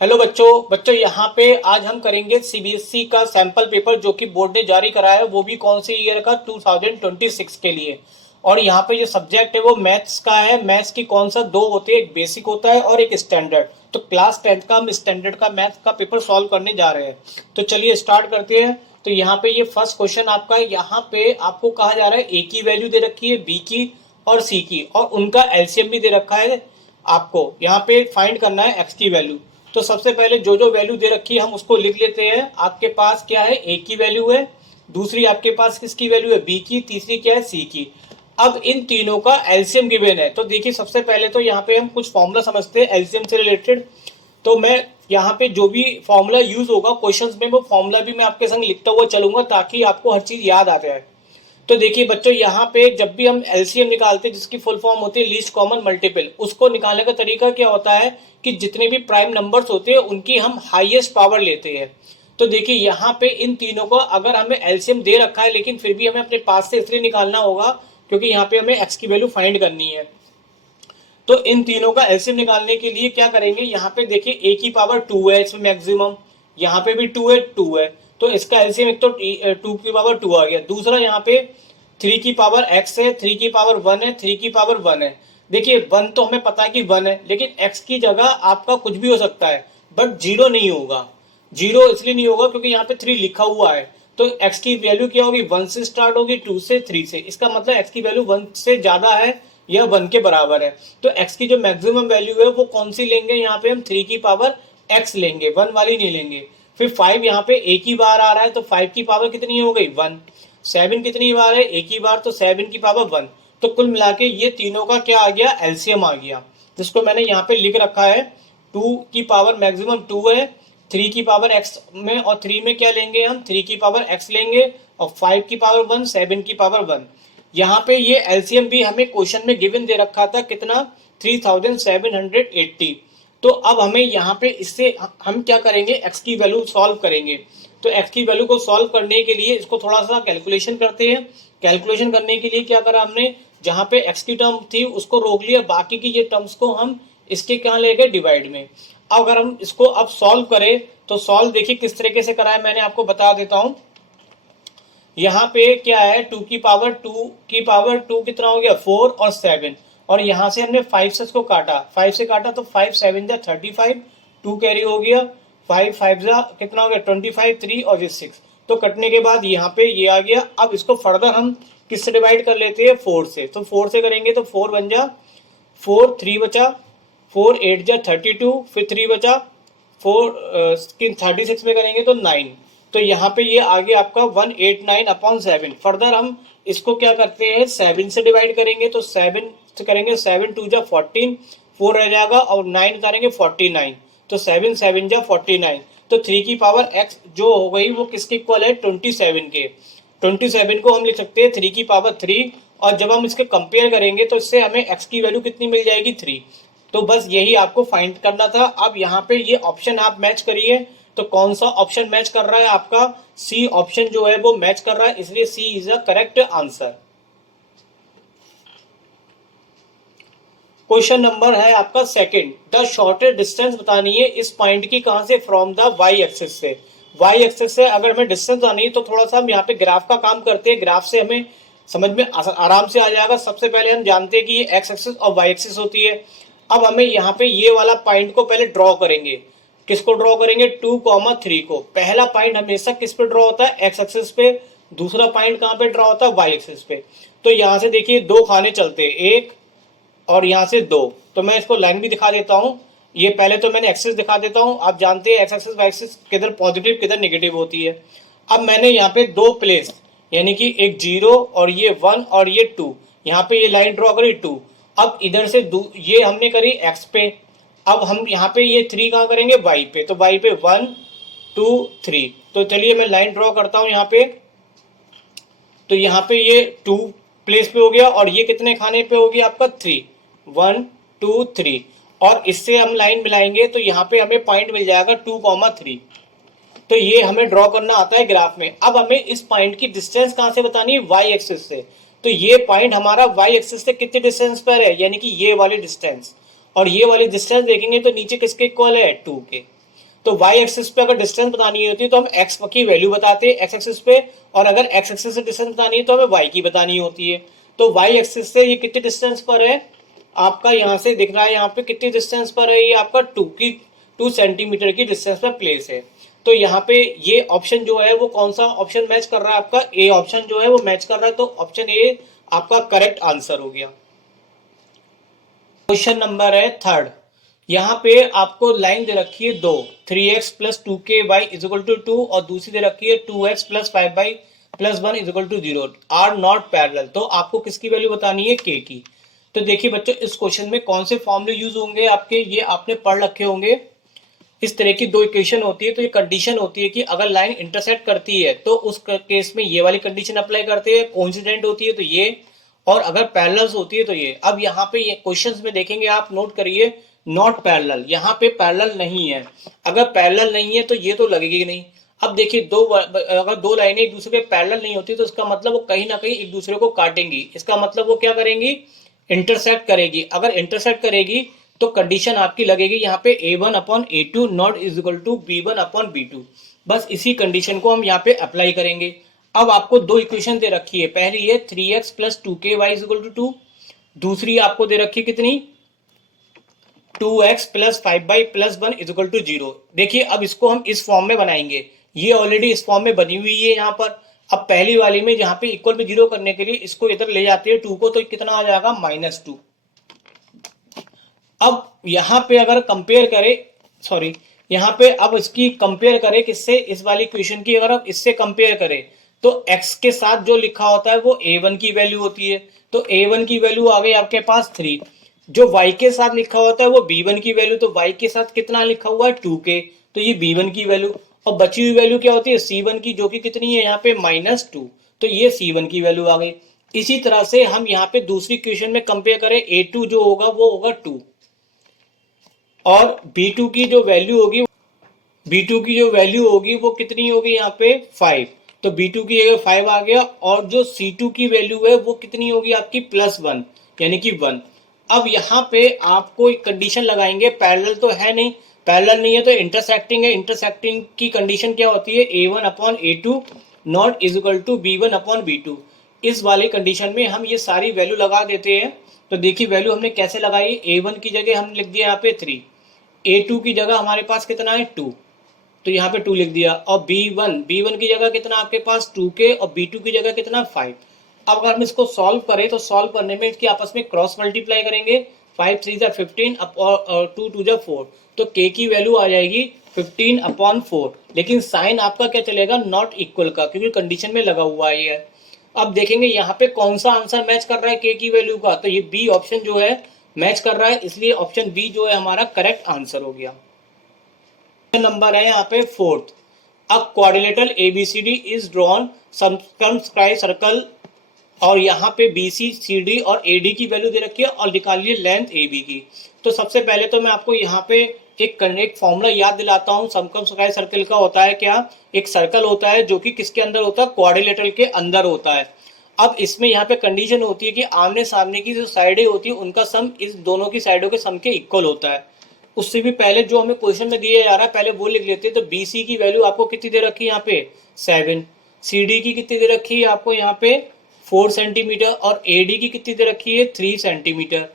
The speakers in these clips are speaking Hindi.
हेलो बच्चों यहाँ पे आज हम करेंगे सीबीएसई का सैंपल पेपर जो कि बोर्ड ने जारी कराया है, वो भी कौन से ईयर का 2026 के लिए। और यहाँ पे जो सब्जेक्ट है वो मैथ्स का है। मैथ्स की कौन सा दो होते हैं, एक बेसिक होता है और एक स्टैंडर्ड। तो क्लास 10th का हम स्टैंडर्ड का मैथ्स का पेपर सॉल्व करने जा रहे हैं। तो चलिए स्टार्ट करते हैं। तो यहाँ पे ये फर्स्ट क्वेश्चन आपका है। यहाँ पे आपको कहा जा रहा है ए की वैल्यू दे रखी है, बी की और सी की, और उनका एलसीएम भी दे रखा है। आपको यहाँ पे फाइंड करना है एक्स की वैल्यू। तो सबसे पहले जो जो वैल्यू दे रखी है हम उसको लिख लेते हैं। आपके पास क्या है, ए की वैल्यू है, दूसरी आपके पास किसकी वैल्यू है, बी की, तीसरी क्या है, सी की। अब इन तीनों का एलसीएम गिवन है। तो देखिए सबसे पहले तो यहाँ पे हम कुछ फॉर्मूला समझते हैं एलसीएम से रिलेटेड। तो मैं यहाँ पे जो भी फॉर्मूला यूज होगा क्वेश्चंस में, वो फॉर्मूला भी मैं आपके संग लिखता हुआ चलूंगा ताकि आपको हर चीज याद आ जाए। तो देखिए बच्चों, यहाँ पे जब भी हम एलसीएम निकालते हैं जिसकी फुल फॉर्म होती है लीस्ट कॉमन मल्टीपल, उसको निकालने का तरीका क्या होता है कि जितने भी प्राइम नंबर्स होते हैं उनकी हम हाईएस्ट पावर लेते हैं। तो देखिए यहाँ पे इन तीनों को अगर हमें एलसीएम दे रखा है लेकिन फिर भी हमें अपने पास से इसलिए निकालना होगा क्योंकि यहाँ पे हमें एक्स की वैल्यू फाइंड करनी है। तो इन तीनों का एलसीएम निकालने के लिए क्या करेंगे, यहाँ पे देखिए ए की पावर 2 है इसमें मैक्सिमम, यहाँ पे भी 2 है। तो इसका एलसीएम एक तो 2 की पावर 2 आ गया। दूसरा यहाँ पे 3 की पावर x है, 3 की पावर 1 है, 3 की पावर 1 है। देखिए 1 तो हमें पता है कि 1 है, लेकिन x की जगह आपका कुछ भी हो सकता है, बट जीरो नहीं होगा। जीरो इसलिए नहीं होगा क्योंकि यहाँ पे 3 लिखा हुआ है। तो x की वैल्यू क्या होगी, 1 से स्टार्ट होगी, 2 से, 3 से। इसका मतलब x की वैल्यू 1 से ज्यादा है या 1 के बराबर है। तो x की जो मैक्सिमम वैल्यू है वो कौन सी लेंगे, यहाँ पे हम 3 की पावर x लेंगे, 1 वाली नहीं लेंगे। फिर 5 यहाँ पे a की बार आ रहा है तो 5 की पावर कितनी हो गई, 1। 7 कितनी बार है, a की बार, तो 7 की पावर 1। तो कुल मिला के ये तीनों का क्या आ गया, एलसीएम आ गया, जिसको मैंने यहाँ पे लिख रखा है। 2 की पावर मैक्सिमम 2 है, 3 की पावर x में, और 3 में क्या लेंगे हम, 3 की पावर x लेंगे, और 5 की पावर 1, 7 की पावर 1। यहाँ पे ये एलसीएम भी हमें क्वेश्चन में गिवन दे रखा था, कितना, 3780। तो अब हमें यहाँ पे इससे हम क्या करेंगे, x की वैल्यू सॉल्व करेंगे। तो x की वैल्यू को सॉल्व करने के लिए इसको थोड़ा सा कैलकुलेशन करते हैं। कैलकुलेशन करने के लिए क्या करा हमने, जहाँ पे x की टर्म थी उसको रोक लिया, बाकी की ये टर्म्स को हम इसके क्या ले गए, डिवाइड में। अब अगर हम इसको अब सॉल्व करें तो सॉल्व देखिए किस तरीके से करा है, मैंने आपको बता देता हूँ। यहाँ पे क्या है, 2 की पावर 2 कितना हो गया, 4 और 7। और यहाँ से हमने 5 से इसको काटा, 5 से काटा तो 5 7 जा 35, 2 कैरी हो गया, 5 5 जा कितना हो गया 25, 3 और ये 6। तो कटने के बाद यहाँ पे ये आ गया। अब इसको फर्दर हम किससे डिवाइड कर लेते हैं, 4 से। तो 4 से करेंगे तो 4 बन जा 4, 3 बचा, 4 8 जा 32, फिर 3 बचा, 4 36 में करेंगे तो 9। तो यहाँ पे ये आगे आपका 189/7। फर्दर हम इसको क्या करते हैं, 7 से डिवाइड करेंगे। तो 7 से करेंगे, 7 2 जा 14, 4 रह जाएगा, और 9 उतारेंगे 49। तो 7 7 जा 49। तो 3 की पावर x जो हो गई वो किसके इक्वल है, 27 के। 27 को हम लिख सकते हैं 3 की पावर 3। और जब हम इसके कंपेयर करेंगे तो इससे हमें x की वैल्यू कितनी मिल जाएगी, 3। तो बस यही आपको फाइंड करना था। अब यहाँ पे ये ऑप्शन आप मैच करिए। तो कौन सा ऑप्शन मैच कर रहा है, आपका सी ऑप्शन जो है वो मैच कर रहा है, इसलिए C is the correct answer. Question number है आपका सेकंड, द शॉर्टेस्ट डिस्टेंस बतानी है इस पॉइंट की, कहां से, फ्रॉम द वाई एक्सिस से। वाई एक्सिस से अगर हमें डिस्टेंस आनी है तो थोड़ा सा हम यहाँ पे ग्राफ का काम करते हैं। ग्राफ से हमें समझ में आराम से आ जाएगा। सबसे पहले हम जानते हैं कि ये एक्स एक्सिस और वाई एक्सिस होती है। अब हमें यहाँ पे ये वाला पॉइंट को पहले ड्रॉ करेंगे। किसको ड्रॉ करेंगे, 2, 3 को। पहला पॉइंट हमेशा किस पे ड्रॉ होता है, एक्स एक्सिस पे। दूसरा पॉइंट कहाँ पे ड्रॉ होता है, वाई एक्सिस पे। तो यहाँ से देखिए दो खाने चलते हैं, एक और यहाँ से 2। तो मैं इसको लाइन भी दिखा देता हूँ। ये पहले तो मैंने एक्सिस दिखा देता हूँ। आप जानते हैं एक्स एक्सिस वाई एक्सिस किधर पॉजिटिव किधर नेगेटिव होती है। अब मैंने यहाँ पे दो प्लेस, यानी कि एक 0 और ये 1 और ये 2, यहाँ पे ये लाइन ड्रॉ करी 2। अब इधर से ये हमने करी एक्स पे। अब हम यहाँ पे ये 3 कहाँ करेंगे, वाई पे। तो वाई पे 1 2 3। तो चलिए मैं लाइन ड्रॉ करता हूँ यहाँ पे। तो यहाँ पे ये 2 प्लेस पे हो गया, और ये कितने खाने पे हो गया आपका, 3, 1 2 3। और इससे हम लाइन मिलाएंगे तो यहाँ पे हमें पॉइंट मिल जाएगा 2, 3। तो ये हमें ड्रॉ करना आता है ग्राफ में। अब हमें इस पॉइंट की डिस्टेंस कहां से बतानी है, वाई एक्सिस से। तो ये पॉइंट हमारा वाई एक्सिस से कितने डिस्टेंस पर है, यानी कि ये वाली डिस्टेंस। और ये वाली डिस्टेंस देखेंगे तो नीचे किसके इक्वल है, 2 के। तो वाई एक्सिस पे अगर डिस्टेंस बतानी होती है तो हम एक्स की वैल्यू बताते हैं एक्स एक्सिस पे, और अगर एक्स एक्सिस से डिस्टेंस बतानी है तो हमें वाई की बतानी होती है। तो वाई एक्सिस से ये कितने डिस्टेंस पर है, आपका यहाँ से दिख रहा है, यहाँ पे कितनी डिस्टेंस पर है, ये आपका 2 सेंटीमीटर की डिस्टेंस पर प्लेस है। तो यहाँ पे ये ऑप्शन जो है वो कौन सा ऑप्शन मैच कर रहा है, आपका ए ऑप्शन जो है वो मैच कर रहा है, तो ऑप्शन ए आपका करेक्ट आंसर हो गया। क्वेश्चन नंबर है थर्ड। यहाँ पे आपको लाइन दे रखी है दो, 3x plus 2ky is equal to 2 और दूसरी दे रखी है 2x plus 5y plus 1 is equal to 0 are not parallel. तो आपको किसकी वैल्यू बतानी है, k की। तो देखिए बच्चों, इस क्वेश्चन में कौन से फॉर्मूले यूज होंगे आपके, ये आपने पढ़ रखे होंगे। इस तरह की दो इक्वेशन होती है, तो ये कंडीशन होती है कि अगर लाइन इंटरसेक्ट करती है तो उस केस में ये वाली कंडीशन अप्लाई करते हैं, कोइंसिडेंट होती है तो ये, और अगर पैरेलल्स होती है तो ये। अब यहाँ पे ये क्वेश्चंस में देखेंगे आप, नोट करिए, नॉट पैरेलल, यहाँ पे पैरेलल नहीं है। अगर पैरेलल नहीं है तो ये तो लगेगी नहीं। अब देखिए अगर दो लाइनें एक दूसरे के पैरेलल नहीं होती तो इसका मतलब वो कहीं ना कहीं एक दूसरे को काटेंगी, इसका मतलब वो क्या करेंगी, इंटरसेक्ट करेगी। अगर इंटरसेक्ट करेगी तो कंडीशन आपकी लगेगी यहाँ पे a1/a2 not is equal to b1/b2। बस इसी कंडीशन को हम यहाँ पे अप्लाई करेंगे। अब आपको दो इक्वेशन दे रखी है, पहली है 3x plus 2ky is equal to 2, दूसरी आपको दे रखी है कितनी, 2x plus 5y plus 1 is equal to 0। देखिए अब इसको हम इस फॉर्म में बनाएंगे, ये ऑलरेडी इस फॉर्म में बनी हुई है यहाँ पर। अब पहली वाली में जहाँ पे इक्वल में 0 करने के लिए इसको इधर ले जाते हैं 2 को, तो कितना आ जाएगा -2। अब यहाँ पे अगर कंपेयर करें, सॉरी यहाँ पे अब इसकी कंपेयर करें किससे, इस वाली इक्वेशन की अगर आप इससे कंपेयर करें तो x के साथ जो लिखा होता है वो a1 की वैल्यू होती है, तो a1 की वैल्यू आ गई आपके पास 3। जो y के साथ लिखा होता है वो b1 की वैल्यू, तो y के साथ कितना लिखा हुआ है 2k, तो ये b1 की वैल्यू, और बची हुई वैल्यू क्या होती है c1 की, जो कि कितनी है यहाँ पे -2, तो ये c1 की वैल्यू आ गई। इसी तरह से हम यहाँ पे दूसरी इक्वेशन में कंपेयर करें, a2 जो होगा वो होगा 2, और b2 की जो वैल्यू होगी, b2 की जो वैल्यू होगी वो कितनी होगी यहाँ पे 5, तो b2 की जगह 5 आ गया, और जो c2 की वैल्यू है वो कितनी होगी आपकी +1 यानी कि 1। अब यहाँ पे आपको एक कंडीशन लगाएंगे, पैरेलल तो है नहीं, पैरेलल नहीं है तो इंटरसेक्टिंग है, इंटरसेक्टिंग की कंडीशन क्या होती है, a1/a2 not is equal to b1/b2। इस वाले कंडीशन में हम ये सारी वैल्यू लगा देते हैं। तो देखिए वैल्यू हमने कैसे लगाई, a1 की जगह हमने लिख दिया यहाँ पे 3, a2 की जगह हमारे पास कितना है 2, तो यहाँ पे 2 लिख दिया, और b1 की जगह कितना आपके पास 2k, और b2 की जगह कितना 5। अब अगर हम इसको सॉल्व करें तो सॉल्व करने में इसकी आपस में क्रॉस मल्टीप्लाई करेंगे, 5 3 जा 15 और 2 2 जा 4, तो k की वैल्यू आ जाएगी 15/4। लेकिन साइन आपका क्या चलेगा, नॉट इक्वल का, क्योंकि कंडीशन में लगा हुआ है ये। अब देखेंगे यहाँ पे कौन सा आंसर मैच कर रहा है k की वैल्यू का, तो ये बी ऑप्शन जो है मैच कर रहा है, इसलिए ऑप्शन बी जो है हमारा करेक्ट आंसर हो गया। नंबर है यहाँ पे fourth, a quadrilateral ABCD is drawn, circumscribe circle, और यहाँ पे बीसी सीडी और एडी की वैल्यू दे रखी है, और निकालिए लेंथ एबी की। तो सबसे पहले तो मैं आपको यहाँ पे एक फॉर्मूला याद दिलाता हूँ। सर्कमस्क्राइब सर्कल का होता है क्या, एक सर्कल होता है जो कि किसके अंदर होता है, क्वाड्रिलेटरल के अंदर होता है। अब इसमें यहाँ पे कंडीशन होती है कि आमने सामने की जो साइडें होती है उनका सम इस दोनों की साइडों के सम के इक्वल होता है। उससे भी पहले जो हमें क्वेश्चन में दिया जा रहा है पहले वो लिख लेते हैं। तो BC की वैल्यू आपको कितनी दे रखी है यहाँ पे 7, CD की कितनी दे रखी है आपको यहाँ पे 4 सेंटीमीटर, और AD की कितनी दे रखी है 3 सेंटीमीटर।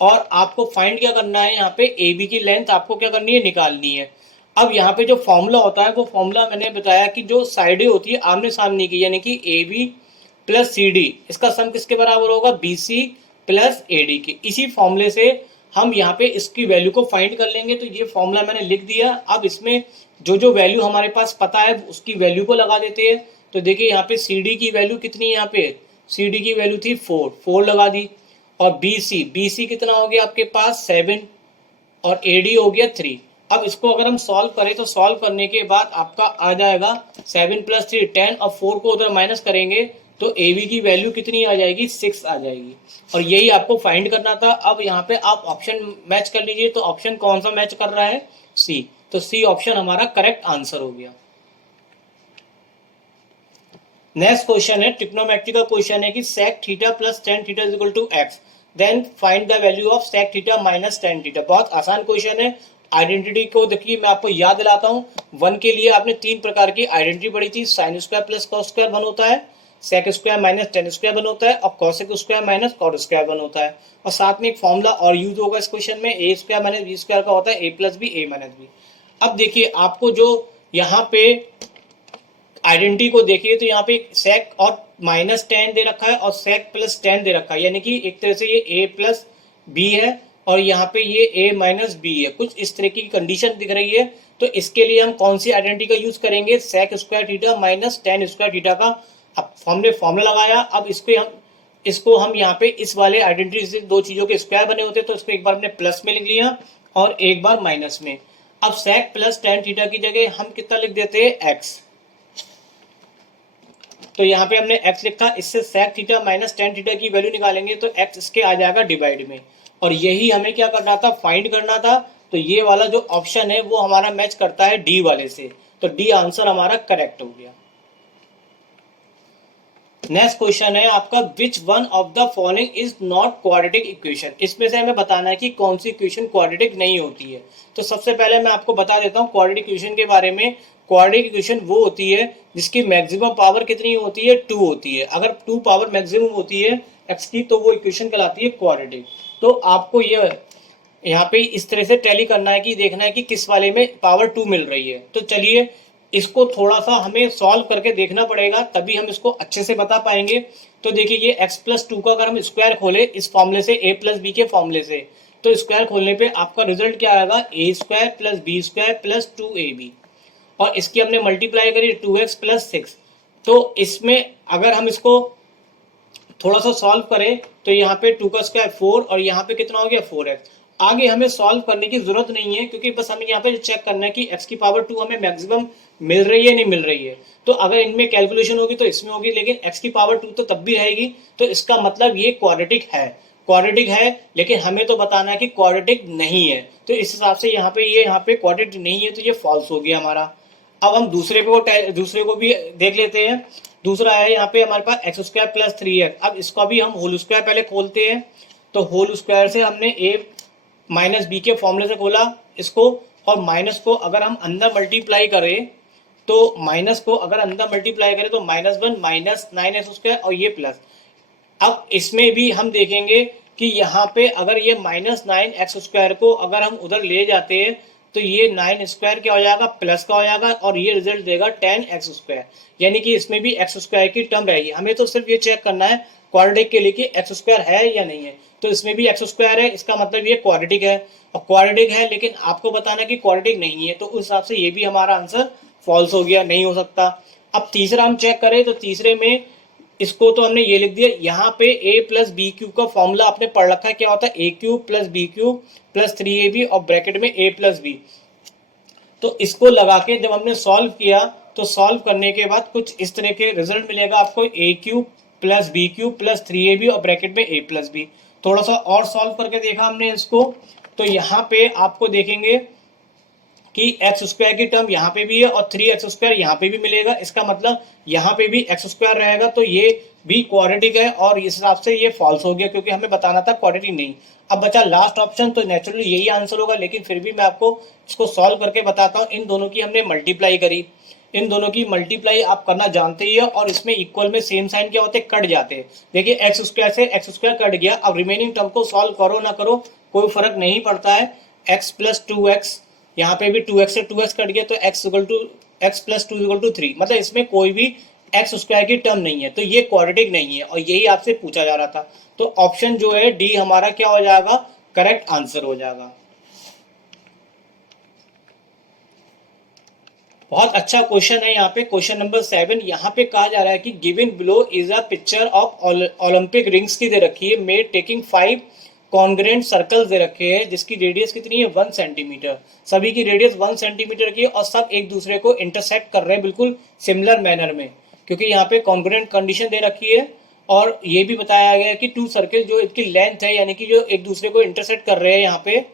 और आपको फाइंड क्या करना है, यहाँ पे AB की लेंथ आपको क्या करनी है, निकालनी है। अब यहाँ पे जो फॉर्मूला होता है वो फॉर्मूला मैंने बताया कि जो साइडें होती है आमने सामने की, यानी कि AB प्लस CD, इसका सम किसके बराबर होगा, BC प्लस AD की। इसी फॉर्मूले से हम यहाँ पे इसकी वैल्यू को फाइंड कर लेंगे। तो ये फॉर्मूला मैंने लिख दिया। अब इसमें जो जो वैल्यू हमारे पास पता है उसकी वैल्यू को लगा देते हैं। तो देखिए यहाँ पे CD की वैल्यू कितनी है, यहाँ पे CD की वैल्यू थी 4 लगा दी, और BC कितना हो गया आपके पास 7, और AD हो गया 3। अब इसको अगर हम सॉल्व करें तो सॉल्व करने के बाद आपका आ जाएगा 7 + 3 10, और 4 को उधर माइनस करेंगे तो AB की वैल्यू कितनी आ जाएगी 6 आ जाएगी, और यही आपको फाइंड करना था। अब यहाँ पे आप ऑप्शन मैच कर लीजिए, तो ऑप्शन कौन सा मैच कर रहा है, C, तो C ऑप्शन हमारा करेक्ट आंसर हो गया। नेक्स्ट क्वेश्चन है ट्रिग्नोमेट्री का क्वेश्चन है कि sec theta plus tan theta is equal to x, then find the value of sec theta minus tan theta. बहुत आसान क्वेश्चन है, आइडेंटिटी को देखिए मैं आपको याद दिलाता हूँ। 1 के लिए आपने 3 प्रकार की आइडेंटिटी पढ़ी थी। Sine square plus cos square 1 होता है, sec square minus tan square 1 होता है और cosec square minus cot square 1 होता है। और साथ में एक फॉर्मूला और यूज होगा इस क्वेश्चन में, ए स्क्वायर माइनस बी स्क्वायर का होता है ए प्लस बी ए माइनस बी। अब देखिए आपको जो यहाँ पे आइडेंटिटी को देखिए तो यहाँ पे सेक और माइनस टेन दे रखा है और सेक प्लस टेन दे रखा है, यानी कि एक तरह से ये ए प्लस बी है और यहाँ पे ये ए माइनस बी है, कुछ इस तरह की कंडीशन दिख रही है। तो इसके लिए हम कौन सी आइडेंटिटी का यूज करेंगे, sec square theta minus tan square theta का। अब हमने फॉर्मूला लगाया, अब इसको हम यहाँ पे इस वाले आइडेंटिटी से दो चीजों के स्क्वायर बने होते हैं, तो इसको एक बार हमने प्लस में लिख लिया और एक बार माइनस में। अब सेक प्लस टेन थीटा की जगह हम कितना लिख देते हैं, एक्स। तो यहाँ पे हमने x लिखा, इससे sec theta minus tan theta की वैल्यू निकालेंगे तो x इसके आ जाएगा डिवाइड में। और यही हमें क्या करना था, फाइंड करना था। तो ये वाला जो ऑप्शन है वो हमारा मैच करता है डी वाले से, तो डी आंसर हमारा करेक्ट हो गया। नेक्स्ट क्वेश्चन है आपका, which one of the following is not quadratic equation. इसमें से हमें बताना है कि कौन सी इक्वेशन क्वाड्रेटिक नहीं होती है। तो सबसे पहले मैं आपको बता देता हूँ क्वाड्रेटिक इक्वेशन के बारे में। क्वाड्रेटिक इक्वेशन वो होती है जिसकी मैक्सिमम पावर कितनी होती है, 2 होती है। अगर 2 पावर मैक्सिमम होती है एक्स की तो वो इक्वेशन कहलाती है क्वाड्रेटिक। तो आपको ये यहाँ पे इस तरह से टैली करना है कि देखना है कि किस वाले में पावर 2 मिल रही है। तो चलिए इसको थोड़ा सा हमें सॉल्व करके देखना पड़ेगा, तभी हम इसको अच्छे से बता पाएंगे। तो देखिए ये x प्लस 2 का अगर हम स्क्वायर खोले इस फॉर्मूले से, a प्लस बी के फॉर्मूले से, तो स्क्वायर खोलने पे आपका रिजल्ट क्या आएगा, a square plus b square plus 2ab। और इसकी हमने मल्टीप्लाई करी 2x प्लस 6। तो इसमें अगर हम इसको थोड़ा सा सॉल्व करें तो यहाँ पे 2 का स्क्वायर 4 और यहाँ पे कितना हो गया 4x। आगे हमें सॉल्व करने की जरूरत नहीं है, क्योंकि बस हमें यहाँ पे चेक करना है कि x की पावर 2 हमें मैक्सिमम मिल रही है नहीं मिल रही है। तो अगर इनमें कैलकुलेशन होगी तो इसमें होगी, लेकिन x की पावर 2 तो तब भी रहेगी। तो इसका मतलब ये क्वाड्रेटिक है, क्वाड्रेटिक है, लेकिन हमें तो बताना है कि क्वाड्रेटिक नहीं है। तो इस हिसाब से यहाँ पे क्वाड्रेटिक नहीं है, तो ये फॉल्स हो गया हमारा। अब हम दूसरे को भी देख लेते हैं। दूसरा है यहाँ पे हमारे पास एक्स स्क्वायर प्लस 3x। अब इसका भी हम होल स्क्वायर पहले खोलते हैं। तो होल स्क्वायर से हमने a माइनस बी के फॉर्मूले से खोला इसको, और माइनस को अगर हम अंदर मल्टीप्लाई करें तो -1 माइनस 9x स्क्वायर और ये प्लस। अब इसमें भी हम देखेंगे कि यहाँ पे अगर ये -9x स्क्वायर को अगर हम उधर ले जाते हैं तो ये 9 स्क्वायर क्या हो जाएगा, प्लस का हो जाएगा, और ये रिजल्ट देगा 10x स्क्वायर। यानी कि इसमें भी x स्क्वायर की टर्म रहेगी। हमें तो सिर्फ ये चेक करना है क्वाड्रेटिक के लिए कि x स्क्वायर है या नहीं है। तो इसमें भी x स्क्वायर है, इसका मतलब ये क्वाड्रेटिक है। और क्वाड्रेटिक है लेकिन आपको बताना कि क्वाड्रेटिक नहीं है, तो उस हिसाब से ये भी हमारा आंसर फॉल्स हो गया, नहीं हो सकता। अब तीसरा हम चेक करें तो तीसरे में इसको तो हमने ये लिख दिया, यहाँ पे a प्लस बी क्यूब का फॉर्मूला आपने पढ़ रखा है, क्या होता है a cube plus B cube plus 3ab और ब्रैकेट में a प्लस बी। तो इसको लगा के जब हमने सॉल्व किया तो सॉल्व करने के बाद कुछ इस तरह के रिजल्ट मिलेगा आपको, a cube plus B cube plus 3ab और ब्रैकेट में a प्लस बी। थोड़ा सा और सॉल्व करके देखा हमने इसको, तो यहाँ पे आपको देखेंगे कि एक्स स्क्वायर की टर्म यहाँ पे भी है और 3x स्क्वायर यहाँ पे भी मिलेगा। इसका मतलब यहाँ पे भी एक्स स्क्वायर रहेगा, तो ये भी क्वाड्रेटिक है, और इस हिसाब से ये फॉल्स हो गया क्योंकि हमें बताना था क्वाड्रेटिक नहीं। अब बचा लास्ट ऑप्शन, तो नेचुरली यही आंसर होगा, लेकिन फिर भी मैं आपको इसको सॉल्व करके बताता हूँ। इन दोनों की हमने मल्टीप्लाई करी, इन दोनों की मल्टीप्लाई आप करना जानते ही है, और इसमें इक्वल में सेम साइन क्या होते हैं, कट जाते हैं। देखिए एक्स स्क्वायर से एक्स स्क्वायर कट गया। अब रिमेनिंग टर्म को सॉल्व करो ना करो कोई फर्क नहीं पड़ता है। एक्स प्लस 2x, यहाँ पे भी 2x से 2x कट गया तो x प्लस 2 3, मतलब इसमें कोई भी एक्स स्क्वायर की टर्म नहीं है, तो ये क्वाड्रेटिक नहीं है, और यही आपसे पूछा जा रहा था। तो ऑप्शन जो है डी हमारा क्या हो जाएगा, करेक्ट आंसर हो जाएगा। बहुत अच्छा क्वेश्चन है यहाँ पे, क्वेश्चन नंबर 7। यहाँ पे कहा जा रहा है कि given below is a picture of Olympic rings की दे रखी है, मेड टेकिंग 5 कॉन्ग्रेंट सर्कल्स दे रखे हैं जिसकी रेडियस कितनी है 1 सेंटीमीटर। सभी की रेडियस 1 सेंटीमीटर की है और सब एक दूसरे को इंटरसेक्ट कर रहे हैं बिल्कुल सिमिलर मैनर में, क्योंकि यहाँ पे कॉन्ग्रेंट कंडीशन दे रखी है। और ये भी बताया गया है कि 2 सर्कल जो इसकी लेंथ है, यानी कि जो एक दूसरे को इंटरसेक्ट कर रहे हैं यहाँ पे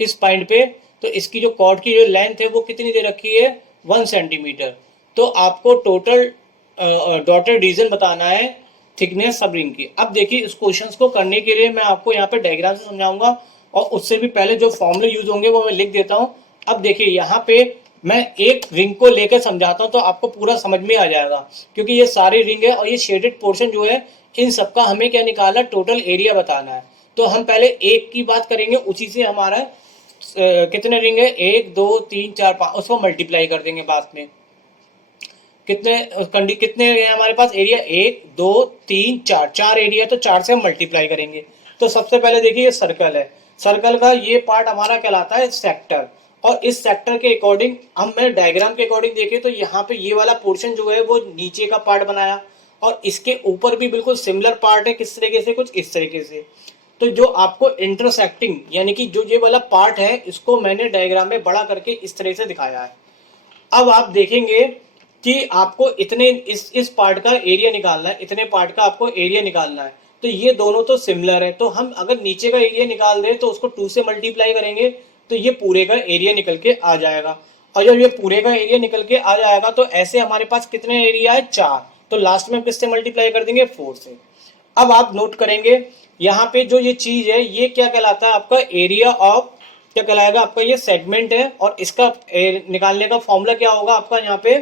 इस पॉइंट पे, तो इसकी जो कॉर्ड की जो लेंथ है वो कितनी दे रखी है 1 सेंटीमीटर। तो आपको टोटल डॉटेड रीजन बताना है थिकनेस सब रिंग की। अब देखिए इस क्वेश्चन को करने के लिए मैं आपको यहाँ पे डायग्राम से समझाऊंगा। और उससे भी पहले जो फॉर्मूले यूज होंगे वो मैं लिख देता हूँ। अब देखिए यहाँ पे मैं एक रिंग को लेकर समझाता हूँ तो आपको पूरा समझ में आ जाएगा, क्योंकि ये सारी रिंग है और ये शेडेड पोर्शन जो है इन सबका हमें क्या निकालना है, टोटल एरिया बताना है। तो हम पहले एक की बात करेंगे, उसी से हमारा कितने रिंग है, 1 2 3 4 5, उसको मल्टीप्लाई कर देंगे बाद में। कितने है हमारे पास एरिया, 1 2 3 4, 4 एरिया, तो 4 से हम मल्टीप्लाई करेंगे। तो सबसे पहले देखिए ये सर्कल है, सर्कल का ये पार्ट हमारा कहलाता है सेक्टर। और इस सेक्टर के अकॉर्डिंग हम मैं डायग्राम के अकॉर्डिंग देखें तो यहाँ पे ये वाला पोर्शन जो है वो नीचे का पार्ट बनाया, और इसके ऊपर भी बिल्कुल सिमिलर पार्ट है, किस तरीके से, कुछ इस तरीके से। तो जो आपको इंटरसेक्टिंग यानी कि जो ये वाला पार्ट है इसको मैंने डायग्राम में बड़ा करके इस तरह से दिखाया है। अब आप देखेंगे कि आपको इतने इस पार्ट का एरिया निकालना है, इतने पार्ट का आपको एरिया निकालना है। तो ये दोनों तो सिमिलर है, तो हम अगर नीचे का एरिया निकाल दें तो उसको 2 से मल्टीप्लाई करेंगे तो ये पूरे का एरिया निकल के आ जाएगा। और जब ये पूरे का एरिया निकल के आ जाएगा तो ऐसे हमारे पास कितने एरिया है, 4, तो लास्ट में हम किससे मल्टीप्लाई कर देंगे, 4 से। अब आप नोट करेंगे यहाँ पे जो ये चीज है ये क्या कहलाता है, आपका एरिया ऑफ, क्या कहलाएगा आपका, ये सेगमेंट है। और इसका निकालने का फॉर्मूला क्या होगा आपका यहाँ पे,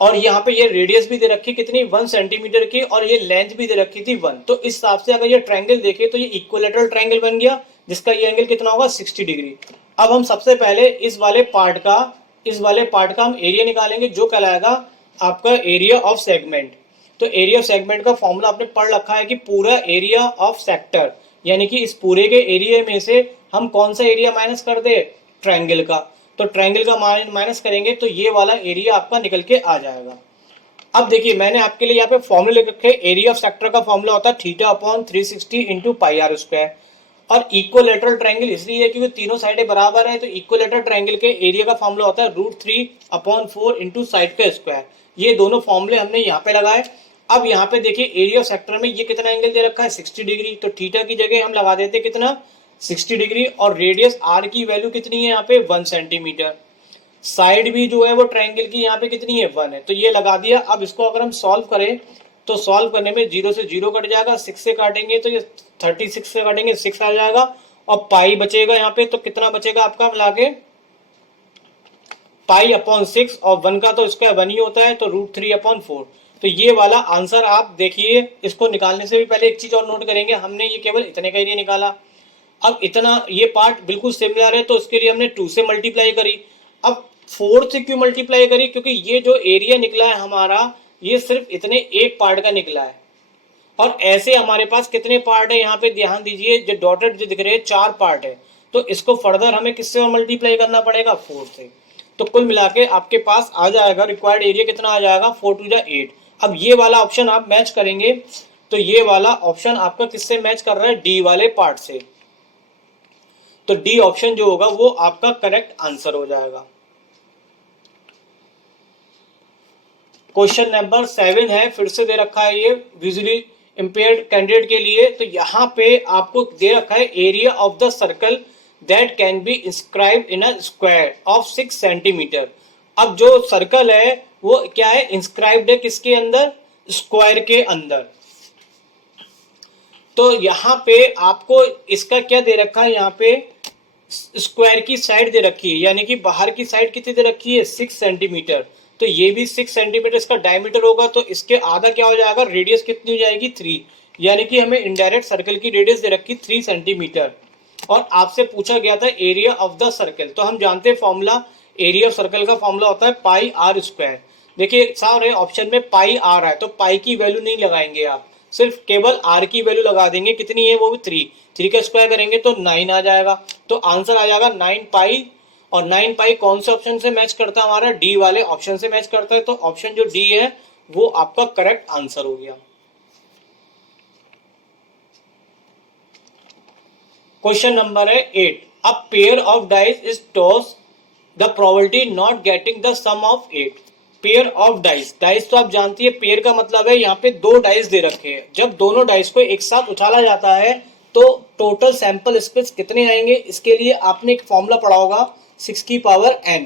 और यहाँ पे ये रेडियस भी दे रखी कितनी, 1 सेंटीमीटर की, और ये लेंथ भी दे रखी थी 1। तो इस हिसाब से अगर ये ट्रायंगल देखे तो ये इक्विलेटरल ट्रायंगल बन गया, जिसका ये एंगल कितना होगा, 60 डिग्री। अब हम सबसे पहले इस वाले पार्ट का हम एरिया निकालेंगे, जो कहलाएगा आपका एरिया ऑफ सेगमेंट। तो एरिया ऑफ सेगमेंट का फॉर्मूला आपने पढ़ रखा है कि पूरा एरिया ऑफ सेक्टर, यानी कि इस पूरे के एरिया में से हम कौन सा एरिया माइनस कर दे, ट्रायंगल का। तो ट्रायंगल का माइनस करेंगे तो ये वाला एरिया आपका निकल के आ जाएगा। अब देखिए मैंने आपके लिए यहाँ पे फॉर्मूले लिख रखे, एरिया ऑफ सेक्टर का फॉर्मूला होता है theta upon 360 into pi R square. और इक्वलेटरल ट्रायंगल इसलिए क्योंकि तीनों साइडें बराबर है, तो इक्वलेटरल ट्रायंगल के एरिया का फॉर्मूला होता है √3/4 इंटू साइड का स्क्वायर। ये दोनों फॉर्मूले हमने यहाँ पे लगाए। अब यहाँ पे देखिए एरिया ऑफ सेक्टर में ये कितना एंगल दे रखा है, 60 डिग्री, तो थीटा की जगह हम लगा देते कितना, 60 डिग्री। और रेडियस आर की वैल्यू कितनी है यहाँ पे, 1 सेंटीमीटर। साइड भी जो है वो ट्रायंगल की यहाँ पे कितनी है, 1 है, तो ये लगा दिया। अब इसको अगर हम सॉल्व करें तो सॉल्व करने में 0 से 0 कट जाएगा, 6 से काटेंगे तो ये 36 से काटेंगे 6 आ जाएगा, और पाई बचेगा यहाँ पे, तो कितना बचेगा आपका मिला के, पाई अपॉन 6, और 1 का तो इसका 1 ही होता है, तो √3/4। तो ये वाला आंसर आप देखिए। इसको निकालने से भी पहले एक चीज और नोट करेंगे, हमने ये केवल इतने का एरिया निकाला। अब इतना ये पार्ट बिल्कुल सिमिलर है तो इसके लिए हमने 2 से मल्टीप्लाई करी। अब 4 से क्यों मल्टीप्लाई करी, क्योंकि ये जो एरिया निकला है हमारा ये सिर्फ इतने एक पार्ट का निकला है। और ऐसे हमारे पास कितने पार्ट है, यहाँ पे ध्यान दीजिए, जो डॉटेड जो दिख रहे हैं 4 पार्ट है, तो इसको फर्दर हमें किससे और मल्टीप्लाई करना पड़ेगा, 4 से। तो कुल मिला के आपके पास आ जाएगा रिक्वायर्ड एरिया कितना आ जाएगा, 4 × 8। अब ये वाला ऑप्शन आप मैच करेंगे तो ये वाला ऑप्शन आपका किससे मैच कर रहा है, डी वाले पार्ट से। तो डी ऑप्शन जो होगा वो आपका करेक्ट आंसर हो जाएगा। क्वेश्चन नंबर 7 है, फिर से दे रखा है ये विजुअली इंपेयर्ड कैंडिडेट के लिए। तो यहाँ पे आपको दे रखा है area of the circle that can be inscribed in a square of 6 centimetre. अब जो सर्कल है वो क्या है, इंस्क्राइब्ड है किसके अंदर, स्क्वायर के अंदर। तो यहाँ पे आपको इसका क्या दे रखा है, यहाँ पे स्क्वायर की साइड दे रखी है, यानी कि बाहर की साइड कितनी दे रखी है, 6 सेंटीमीटर। तो ये भी 6 सेंटीमीटर इसका डायमीटर होगा, तो इसके आधा क्या हो जाएगा, रेडियस कितनी हो जाएगी, 3। यानी कि हमें इनडायरेक्ट सर्कल की रेडियस दे रखी 3 सेंटीमीटर। और आपसे पूछा गया था एरिया ऑफ द सर्कल, तो हम जानते हैं फॉर्मूला, एरिया ऑफ सर्कल का फॉर्मूला होता है पाई आर स्क्वायर। देखिए सारे ऑप्शन में पाई आ रहा है तो पाई की वैल्यू नहीं लगाएंगे आप, सिर्फ केवल आर की वैल्यू लगा देंगे, कितनी है वो भी 3 का स्क्वायर करेंगे तो 9 आ जाएगा। तो आंसर आ जाएगा 9 पाई। और 9 पाई कौन से ऑप्शन से मैच करता है, हमारा डी वाले ऑप्शन से मैच करता है। तो ऑप्शन जो डी है वो आपका करेक्ट आंसर हो गया। क्वेश्चन नंबर है 8, a pair of dice is toss, the probability not getting the sum of 8। Pair of dice, dice तो आप जानती है, पेयर का मतलब है यहाँ पे 2 डाइस दे रखे हैं। जब दोनों डाइस को एक साथ उछाला जाता है तो टोटल सैंपल स्पेस कितने आएंगे, इसके लिए आपने एक फॉर्मूला पढ़ा होगा 6 की पावर n।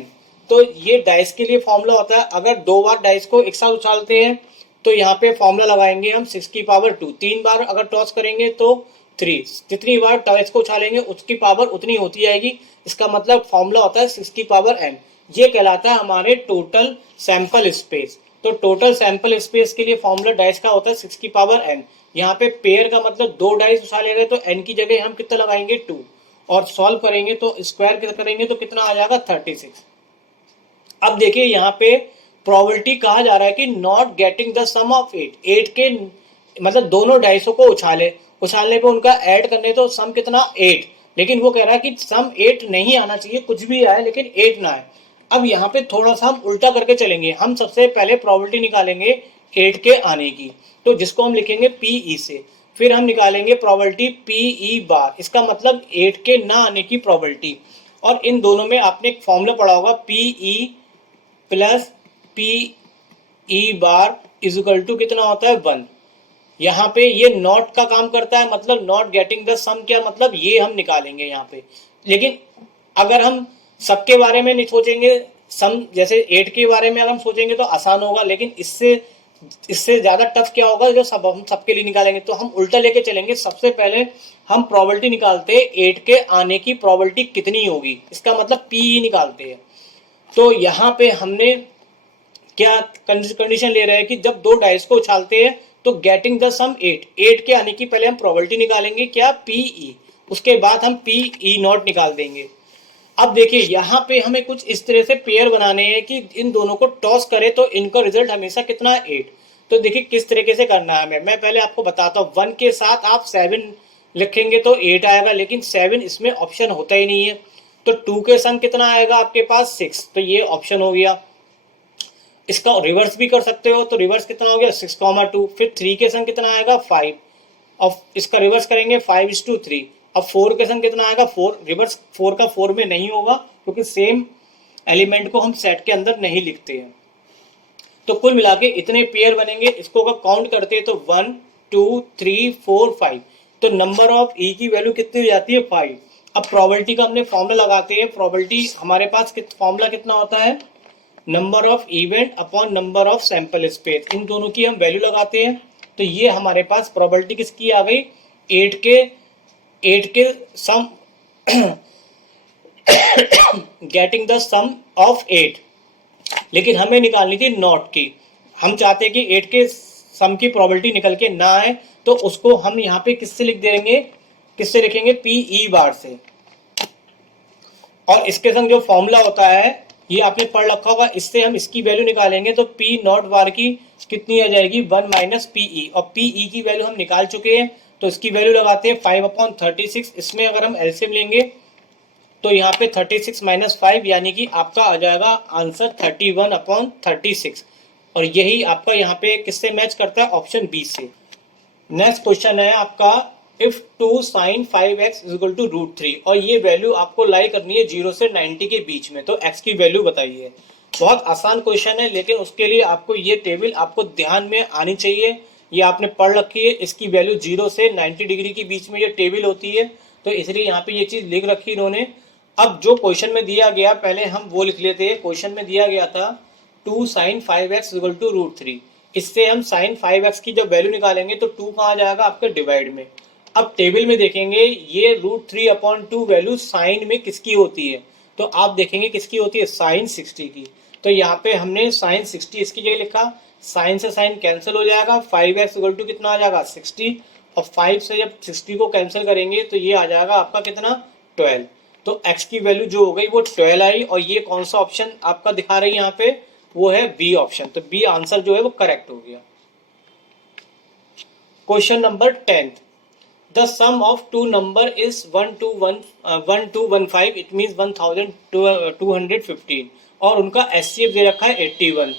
तो ये डाइस के लिए फॉर्मूला होता है, अगर 2 बार डाइस को एक साथ उछालते हैं तो यहाँ पे फॉर्मूला लगाएंगे हम 6 की पावर 2। 3 बार अगर टॉस करेंगे तो 3। जितनी बार टॉयस को उछालेंगे उसकी पावर उतनी होती जाएगी। इसका मतलब फॉर्मूला होता है 6 की पावर n। ये कहलाता है हमारे टोटल सैंपल स्पेस। तो टोटल सैंपल स्पेस के लिए फॉर्मूला डाइस का होता है 6 की पावर n। यहाँ पे पेयर का मतलब 2 डाइस उछाले गए तो n की जगह हम कितना लगाएंगे 2, और सॉल्व करेंगे तो स्क्वायर करेंगे तो कितना आ जाएगा 36। अब देखिए यहाँ पे प्रोबेबिलिटी कहा जा रहा है कि not getting the sum of 8 के मतलब दोनों डाइसों को उछालने पे उनका ऐड करने तो सम कितना 8, लेकिन वो कह रहा है कि सम 8 नहीं आना चाहिए, कुछ भी आए लेकिन 8 ना आए। अब यहाँ पे थोड़ा सा हम उल्टा करके चलेंगे। हम सबसे पहले प्रोबेबिलिटी निकालेंगे 8 के आने की, तो जिसको हम लिखेंगे PE से। फिर हम निकालेंगे प्रोबेबिलिटी PE बार, इसका मतलब 8 के ना आने की प्रोबेबिलिटी। और इन दोनों में आपने एक फॉर्मूला पढ़ा होगा PE plus PE bar is equal to कितना होता है 1। यहाँ पे ये नॉट का काम करता है, मतलब नॉट गेटिंग द सम, क्या मतलब ये हम निकालेंगे यहाँ पे। लेकिन अगर हम सबके बारे में नहीं सोचेंगे, सम जैसे 8 के बारे में अगर हम सोचेंगे तो आसान होगा, लेकिन इससे ज्यादा टफ क्या होगा जो हम सबके लिए निकालेंगे। तो हम उल्टा लेके चलेंगे। सबसे पहले हम प्रोबेबिलिटी निकालते हैं 8 के आने की प्रोबेबिलिटी कितनी होगी, इसका मतलब PE निकालते हैं। तो यहाँ पे हमने क्या कंडीशन ले रहे हैं कि जब दो डाइस को उछालते हैं तो गेटिंग द सम 8 के आने की पहले हम प्रोबेबिलिटी निकालेंगे क्या PE, उसके बाद हम PE नॉट निकाल देंगे। अब देखिए यहाँ पे हमें कुछ इस तरह से पेयर बनाने हैं कि इन दोनों को टॉस करें तो इनका रिजल्ट हमेशा कितना है 8। तो देखिए किस तरीके से करना है हमें, मैं पहले आपको बताता हूँ। 1 के साथ आप 7 लिखेंगे तो 8 आएगा, लेकिन 7 इसमें ऑप्शन होता ही नहीं है। तो 2 के संग कितना आएगा आपके पास 6, तो ये ऑप्शन हो गया। इसका रिवर्स भी कर सकते हो, तो रिवर्स कितना हो गया 6,2। फिर 3 के संग कितना आएगा 5, अब इसका रिवर्स करेंगे 5:3। अब 4 के संग कितना आएगा 4, रिवर्स 4 का 4 में नहीं होगा क्योंकि सेम एलिमेंट को हम सेट के अंदर नहीं लिखते हैं। तो कुल मिला के इतने पेयर बनेंगे। इसको अगर काउंट करते हैं तो 1 2 3 4 5, तो नंबर ऑफ E की वैल्यू कितनी हो जाती है 5। अब प्रोबेबिलिटी का हमने फॉर्मूला लगाते हैं। प्रोबेबिलिटी हमारे पास फॉर्मूला कितना होता है, number of event upon number of sample space. इन दोनों की हम वैल्यू लगाते हैं तो ये हमारे पास प्रोबेबिलिटी किसकी आ गई 8 के सम गेटिंग द सम ऑफ 8। लेकिन हमें निकालनी थी नॉट की। हम चाहते कि 8 के सम की प्रोबेबिलिटी निकल के ना आए, तो उसको हम यहाँ पे किससे लिख देंगे, किससे लिखेंगे PE बार से। और इसके संग जो फॉर्मूला होता है ये आपने पढ़ रखा होगा, इससे हम इसकी वैल्यू निकालेंगे तो P नॉट बार की कितनी आ जाएगी 1 माइनस PE। और PE की वैल्यू हम निकाल चुके हैं तो इसकी वैल्यू लगाते हैं 5/36। इसमें अगर हम एलसीएम लेंगे तो यहाँ पे 36 माइनस 5 यानी कि आपका आ जाएगा आंसर 31/36। और यही आपका यहाँ पे किससे मैच करता है, ऑप्शन बी से। नेक्स्ट क्वेश्चन है आपका if 2 sin 5x is equal to √3, और ये वैल्यू आपको लाई करनी है 0 से 90 के बीच में, तो x की वैल्यू बताइए। बहुत आसान क्वेश्चन है, लेकिन उसके लिए आपको ये टेबल आपको ध्यान में आनी चाहिए। ये आपने पढ़ रखी है, इसकी वैल्यू 0 से 90 डिग्री के बीच में ये टेबल होती है, तो इसलिए यहाँ पे ये चीज लिख रखी इन्होंने। अब जो क्वेश्चन में दिया गया पहले हम वो लिख लेते हैं। क्वेश्चन में दिया गया था 2 sin 5x इक्वल टू √3। इससे हम sin 5x की जब वैल्यू निकालेंगे तो 2 कहाँ जाएगा आपके डिवाइड में। अब टेबल में देखेंगे ये √3/2 वैल्यू साइन में किसकी होती है, तो आप देखेंगे किसकी होती है sin 60 की। तो यहाँ पे हमने sin 60 इसकी जगह लिखा, साइन से साइन कैंसिल हो जाएगा, 5x इक्वल टू कितना आ जाएगा 60, और 5 से जब 60 को कैंसिल करेंगे तो ये आ जाएगा आपका कितना 12। तो x की वैल्यू जो हो गई वो 12 आई, और ये कौन सा ऑप्शन आपका दिखा रही है यहाँ पे, वो है बी ऑप्शन। तो बी आंसर जो है वो करेक्ट हो गया। Question number 10, the sum of two number is 1215, it means 1215, और उनका एचसीएफ दे रखा है 81।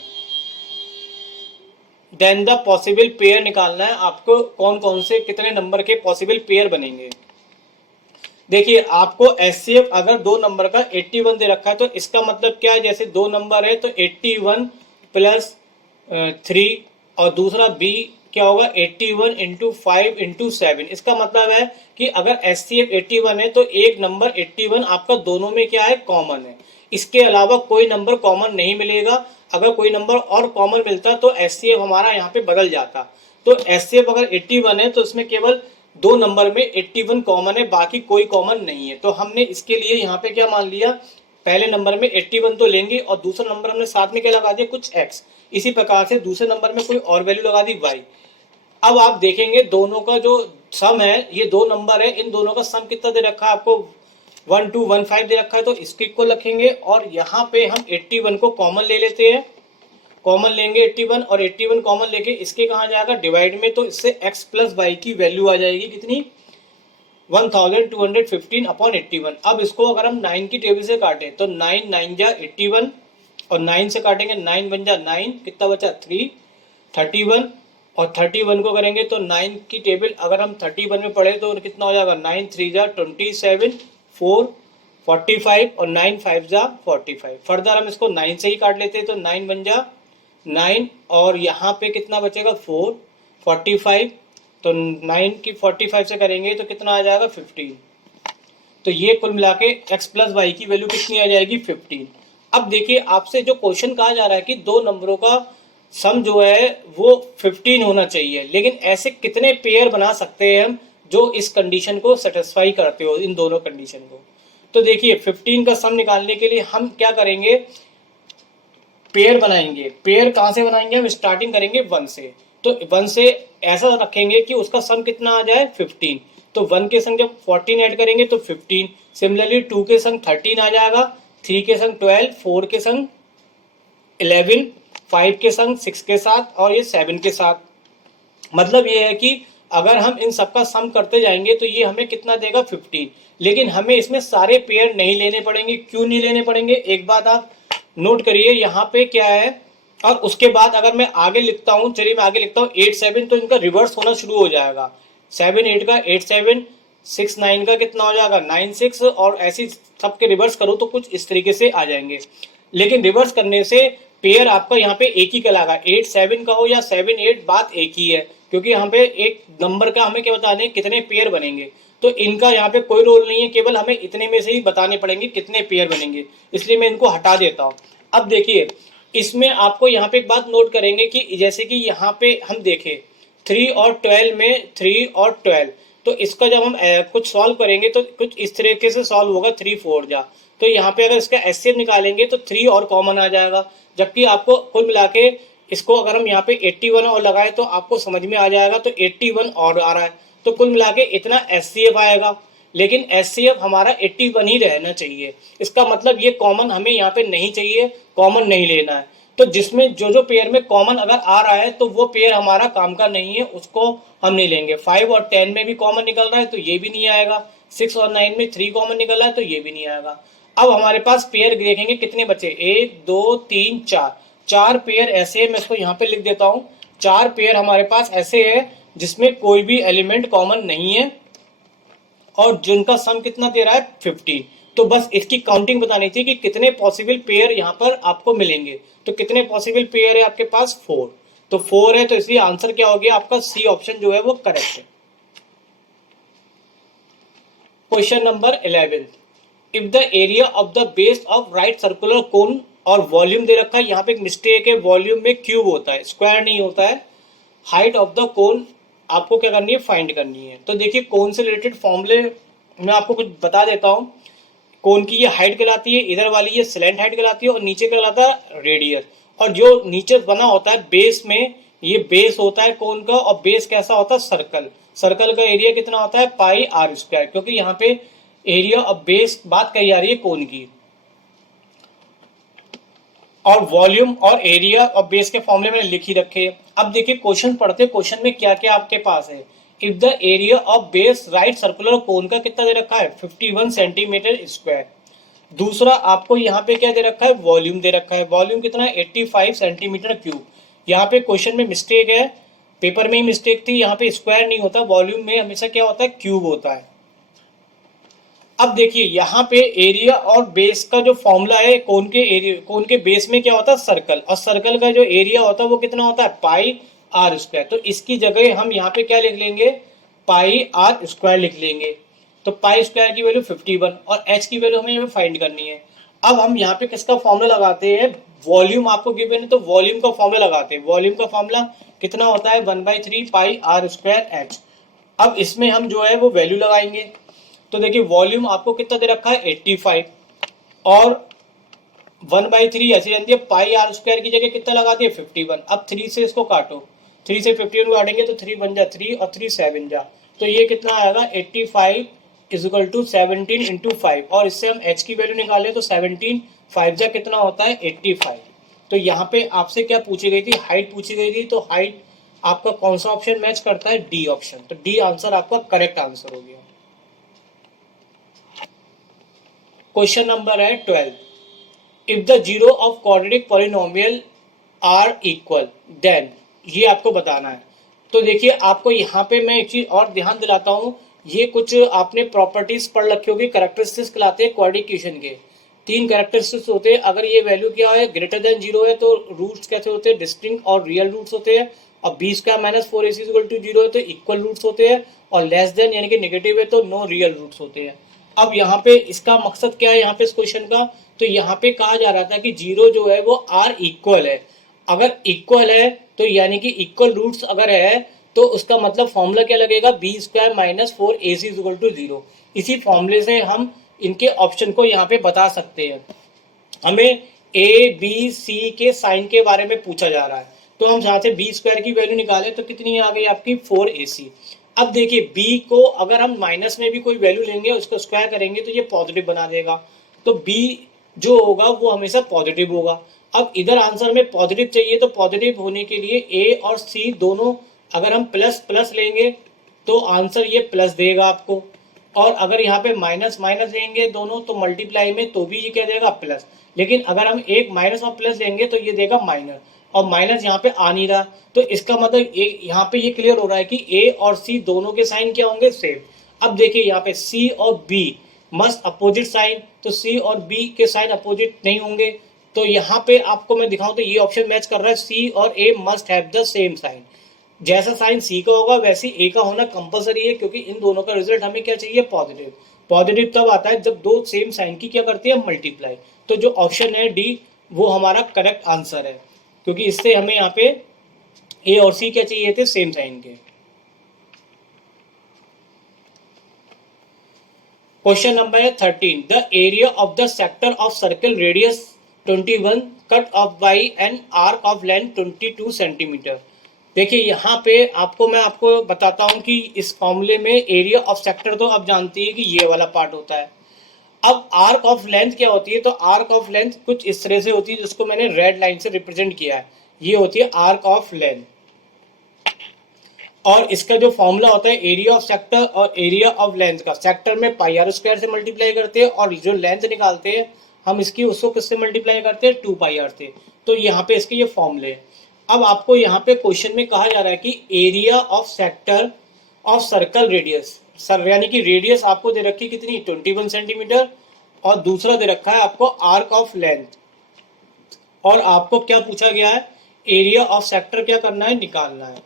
देन द पॉसिबल पेयर निकालना है आपको, कौन कौन से कितने नंबर के पॉसिबल पेयर बनेंगे। देखिए आपको एचसीएफ अगर दो नंबर का 81 दे रखा है तो इसका मतलब क्या है, जैसे दो नंबर है तो 81 प्लस 3, और दूसरा बी क्या होगा 81 इंटू 5 इंटू 7। इसका मतलब है कि अगर एचसीएफ 81 है तो एक नंबर 81 आपका दोनों में क्या है कॉमन है, इसके अलावा कोई नंबर कॉमन नहीं मिलेगा। अगर कोई नंबर और कॉमन मिलता तो एचसीएफ हमारा यहाँ पे बदल जाता। तो एचसीएफ अगर 81 है तो इसमें केवल दो नंबर में 81 कॉमन है, बाकी कोई कॉमन नहीं है। तो हमने इसके लिए यहाँ पे क्या मान लिया, पहले नंबर में 81 तो लेंगे और दूसरा नंबर हमने साथ में क्या लगा दिया, कुछ x। इसी प्रकार से दूसरे नंबर में कोई और वैल्यू लगा दी y। अब आप देखेंगे दोनों का जो सम है, ये दो नंबर है, इन दोनों का सम कितना दे रखा है आपको, 1215 दे रखा है, तो इसके इक्वल रखेंगे। और यहाँ पे हम 81 को कॉमन ले लेते हैं, कॉमन लेंगे 81 और 81 कॉमन लेके इसके कहाँ जाएगा, डिवाइड में, तो इससे x प्लस वाई की वैल्यू आ जाएगी कितनी, 1215 अपॉन 81। अब इसको अगर हम 9 की टेबल से काटें तो 9 9 जा 81 और 9 से काटेंगे 9 बन जा 9, कितना बचा 3, 31 और 31 को करेंगे तो 9 की टेबल अगर हम 31 में पढ़े तो कितना हो जाएगा, 9 3 जा 27, 4 45 और 9 5 जा 45। फर्दर हम इसको 9 से ही काट लेते हैं तो 9 बन जा 9 और यहाँ पे कितना बचेगा 4 45, तो 9 की 45 से करेंगे तो कितना आ जाएगा 15। तो ये कुल मिला के x प्लस वाई की वैल्यू कितनी आ जाएगी 15। अब देखिए आपसे जो क्वेश्चन कहा जा रहा है कि दो नंबरों का सम जो है वो 15 होना चाहिए, लेकिन ऐसे कितने पेयर बना सकते हैं हम जो इस कंडीशन को सेटिस्फाई करते हो, इन दोनों कंडीशन को। तो देखिए 15 का सम निकालने के लिए हम क्या करेंगे, पेयर बनाएंगे। पेयर कहां से बनाएंगे, हम स्टार्टिंग करेंगे 1 से। तो 1 से ऐसा रखेंगे कि उसका सम कितना आ जाए 15। तो 1 के संग जब 14 ऐड करेंगे तो 15। सिमिलरली 2 के संग 13 आ जाएगा, 3 के संग 12, 4 के संग 11, 5 के संग 6 के साथ और ये 7 के साथ। मतलब ये है कि अगर हम इन सबका सम करते जाएंगे तो ये हमें कितना देगा 15। लेकिन हमें इसमें सारे पेयर नहीं लेने पड़ेंगे। क्यों नहीं लेने पड़ेंगे, एक बात आप नोट करिए, यहाँ पे क्या है। और उसके बाद अगर मैं आगे लिखता हूँ, चलिए मैं आगे लिखता हूँ 8 7, तो इनका रिवर्स होना शुरू हो जाएगा। 7 8 का 8 7, 6 9 का कितना हो जाएगा 9 6, और ऐसी सबके रिवर्स करो तो कुछ इस तरीके से आ जाएंगे। लेकिन रिवर्स करने से पेयर आपका यहाँ पे एक ही कहलाएगा, 8 7 का हो या 7 8, बात एक ही है, क्योंकि यहाँ पे एक नंबर का हमें क्या बताने हैं, कितने पेयर बनेंगे। तो इनका यहाँ पे कोई रोल नहीं है, केवल हमें इतने में से ही बताने पड़ेंगे कितने पेयर बनेंगे, इसलिए मैं इनको हटा देता हूँ। अब देखिए इसमें आपको यहाँ पे एक बात नोट करेंगे कि जैसे कि यहाँ पे हम देखें 3 और 12 में 3 और 12, तो इसका जब हम कुछ सॉल्व करेंगे तो कुछ इस तरीके से सॉल्व होगा, 3 4 जा। तो यहाँ पे अगर इसका एचसीएफ निकालेंगे तो 3 और कॉमन आ जाएगा, जबकि आपको कुल मिला के इसको अगर हम यहाँ पे 81 और लगाए तो आपको समझ में आ जाएगा, तो 81 और आ रहा है, तो कुल मिला के इतना एचसीएफ आएगा। लेकिन एचसीएफ हमारा 81 ही रहना चाहिए, इसका मतलब ये कॉमन हमें यहाँ पे नहीं चाहिए, कॉमन नहीं लेना है। तो जिसमें जो जो पेयर में कॉमन अगर आ रहा है तो वो पेयर हमारा काम का नहीं है, उसको हम नहीं लेंगे। 5 और 10 में भी कॉमन निकल रहा है तो ये भी नहीं आएगा। 6 और 9 में 3 कॉमन निकल रहा है तो ये भी नहीं आएगा। अब हमारे पास पेयर देखेंगे कितने बचे, 1 2 3 4, 4 पेयर ऐसे है, मैं इसको यहाँ पे लिख देता हूँ। 4 पेयर हमारे पास ऐसे है जिसमें कोई भी एलिमेंट कॉमन नहीं है और जिनका सम कितना दे रहा है 15। तो बस इसकी काउंटिंग बतानी थी कि कितने पॉसिबल पेयर यहाँ पर आपको मिलेंगे। तो कितने पॉसिबल पेयर है आपके पास, 4। तो 4 है, तो इसलिए आंसर क्या हो गया आपका, सी ऑप्शन जो है वो करेक्ट है। Question number 11, if the area of the base of right circular cone, और वॉल्यूम दे रखा है, यहाँ पे एक मिस्टेक है, वॉल्यूम में क्यूब होता है, स्क्वायर नहीं होता है। हाइट ऑफ द कोन आपको क्या करनी है, फाइंड करनी है। तो देखिए कोन से रिलेटेड फॉर्मूले मैं आपको कुछ बता देता हूँ। कोन की ये हाइट कहलाती है, इधर वाली ये स्लैंट हाइट कहलाती है, और नीचे कहलाता है रेडियस। और जो नीचे बना होता है बेस में, ये बेस होता है कोन का, और बेस कैसा होता है, सर्कल। सर्कल का एरिया कितना होता है, पाई आर स्क्वायर, क्योंकि यहाँ पे एरिया ऑफ बेस बात कही जा रही है कोन की। और वॉल्यूम और एरिया ऑफ बेस के फॉर्मूले मैंने लिख ही रखे। अब देखिए क्वेश्चन पढ़ते, क्वेश्चन में क्या क्या आपके पास है। If the area of base right circular cone का कितना दे रखा है, 51 सेंटीमीटर स्क्वायर। दूसरा आपको यहाँ पे क्या दे रखा है, वॉल्यूम दे रखा है। वॉल्यूम कितना है, 85 सेंटीमीटर क्यूब। यहाँ पे क्वेश्चन में मिस्टेक है, पेपर में ही मिस्टेक थी, यहाँ पे स्क्वायर नहीं होता, वॉल्यूम में हमेशा क्या होता है, क्यूब होता है। अब देखिए यहाँ पे एरिया और बेस का जो फॉर्मूला है, कोन के एरिया, कोन के बेस में क्या होता है, सर्कल, और सर्कल का जो एरिया होता है वो कितना होता है, पाई आर स्क्वायर। तो इसकी जगह हम यहाँ पे क्या लिख लेंगे, पाई आर स्क्वायर लिख लेंगे। तो पाई स्क्वायर की वैल्यू 51 और एच की वैल्यू हमें यहाँ फाइंड करनी है। अब हम यहाँ पे किसका फॉर्मूला लगाते हैं, वॉल्यूम आपको गिवन है तो वॉल्यूम का फॉर्मूला लगाते हैं। वॉल्यूम का फॉर्मूला कितना होता है, 1/3 पाई आर स्क्वायर एच। अब इसमें हम जो है वो वैल्यू लगाएंगे। तो देखिए वॉल्यूम आपको कितना दे रखा है 85, और 1/3 ऐसे जान दिया, पाई आर स्क्वायर की जगह कितना लगा दिया 51। अब 3 से इसको काटो, 3 से 51 को काटेंगे तो 3 बन जा 3 और 3 7 जा, तो ये कितना आएगा 85 इजिकल टू 17 इंटू 5, और इससे हम h की वैल्यू निकालें तो 17 5 जा कितना होता है 85। तो यहाँ पे आपसे क्या पूछी गई थी, हाइट पूछी गई थी, तो हाइट आपका कौन सा ऑप्शन मैच करता है, डी ऑप्शन। तो डी आंसर आपका करेक्ट आंसर हो गया। क्वेश्चन नंबर है 12, if the zero of quadratic polynomial are equal then, ये आपको बताना है। तो देखिए आपको यहाँ पे मैं एक चीज और ध्यान दिलाता हूँ, ये कुछ आपने प्रॉपर्टीज पढ़ रखी होगी, कैरेक्टरिस्टिक्स कहलाते हैं क्वाड्रेटिक इक्वेशन के। 3 कैरेक्टरिस्टिक्स होते हैं, अगर ये वैल्यू क्या है ग्रेटर देन 0 है तो रूट्स कैसे होते हैं, डिस्टिंक्ट और रियल रूट्स होते हैं, और B square minus 4ac equal to 0 है तो इक्वल रूट्स होते हैं, और लेस देन यानी कि नेगेटिव है तो नो रियल रूट्स होते हैं। अब यहाँ पे इसका मकसद क्या है यहाँ पे इस क्वेश्चन का, तो यहाँ पे कहा जा रहा था कि जीरो जो है वो आर इक्वल है। अगर इक्वल है तो यानी कि इक्वल रूट्स अगर है तो उसका मतलब फॉर्मूला क्या लगेगा, B square minus 4ac equal to 0। इसी फॉर्मूले से हम इनके ऑप्शन को यहाँ पे बता सकते हैं। हमें ए बी सी के साइन के बारे में पूछा जा रहा है, तो हम यहाँ से बी स्क्वायर की वैल्यू निकालें तो कितनी आ गई आपकी 4ac। अब देखिए बी को अगर हम माइनस में भी कोई वैल्यू लेंगे उसको स्क्वायर करेंगे तो ये पॉजिटिव बना देगा, तो बी जो होगा वो हमेशा पॉजिटिव होगा। अब इधर आंसर में पॉजिटिव चाहिए, तो पॉजिटिव होने के लिए ए और सी दोनों अगर हम प्लस प्लस लेंगे तो आंसर ये प्लस देगा आपको, और अगर यहाँ पे माइनस माइनस लेंगे दोनों तो मल्टीप्लाई में तो भी ये क्या देगा प्लस, लेकिन अगर हम एक माइनस और प्लस लेंगे तो ये देगा माइनस, और माइनस यहाँ पे आ नहीं रहा, तो इसका मतलब यहाँ पे ये क्लियर हो रहा है कि ए और सी दोनों के साइन क्या होंगे सेम। अब देखिए यहाँ पे सी और बी मस्ट अपोजिट साइन, तो सी और बी के साइन अपोजिट नहीं होंगे, तो यहाँ पे आपको मैं दिखाऊं तो ये ऑप्शन मैच कर रहा है, सी और a must have the same sign. जैसा साइन सी का होगा वैसे ए का होना कंपलसरी है, क्योंकि इन दोनों का रिजल्ट हमें क्या चाहिए पॉजिटिव। पॉजिटिव तब आता है जब दो सेम साइन की क्या करती है मल्टीप्लाई। तो जो ऑप्शन है डी वो हमारा करेक्ट आंसर है, क्योंकि इससे हमें यहाँ पे ए और सी क्या चाहिए थे सेम साइन के। क्वेश्चन नंबर है 13, the area of the sector of circle radius 21 cut off by an arc of length 22 centimetre. देखिए यहाँ पे मैं आपको बताता हूँ कि इस फॉर्मूले में एरिया ऑफ सेक्टर तो आप जानती है कि ये वाला पार्ट होता है। अब आर्क ऑफ लेंथ क्या होती है, तो आर्क ऑफ लेंथ कुछ इस तरह से होती है, जिसको मैंने रेड लाइन से रिप्रेजेंट किया है, ये होती है आर्क ऑफ लेंथ। और इसका जो फॉर्मूला होता है एरिया ऑफ सेक्टर और एरिया ऑफ लेंथ का, सेक्टर में पाई आर स्क्वायर से मल्टीप्लाई करते हैं, और जो लेंथ निकालते हैं हम इसकी उसको किससे मल्टीप्लाई करते हैं 2 पाई आर से। तो यहाँ पे इसके ये फॉर्मूले। अब आपको यहाँ पे क्वेश्चन में कहा जा रहा है कि area of sector of circle radius, sir यानी कि रेडियस आपको दे रखी कितनी 21 सेंटीमीटर, और दूसरा दे रखा है आपको आर्क ऑफ लेंथ, और आपको क्या पूछा गया है एरिया ऑफ सेक्टर क्या करना है निकालना है।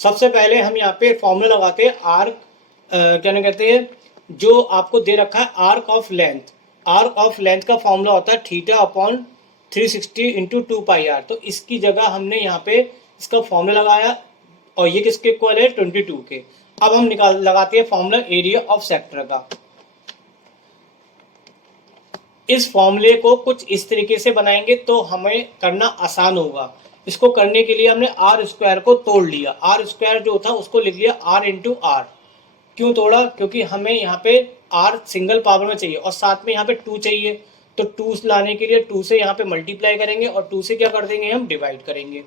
सबसे पहले हम यहाँ पे फॉर्मूला लगाते हैं आर्क क्या कहते हैं, जो आपको दे रखा है arc of length. Arc of length का फॉर्मूला होता है theta upon 360 into 2 pi R. तो इसकी जगह हमने यहाँ पे इसका फॉर्मूला लगाया, और ये किसके इक्वल है 22 के। अब हम लगाते हैं फॉर्मूला एरिया ऑफ सेक्टर का। इस फॉर्मूले को कुछ इस तरीके से बनाएंगे तो हमें करना आसान होगा। इसको करने के लिए हमने आर स्क्वायर को तोड़ लिया, आर स्क्वायर जो था उसको लिख लिया आर इंटू आर। क्यों तोड़ा, क्योंकि हमें यहाँ पे आर सिंगल पावर में चाहिए और साथ में यहाँ पे 2 चाहिए, तो 2 लाने के लिए 2 से यहाँ पे मल्टीप्लाई करेंगे और 2 से क्या कर देंगे हम डिवाइड करेंगे।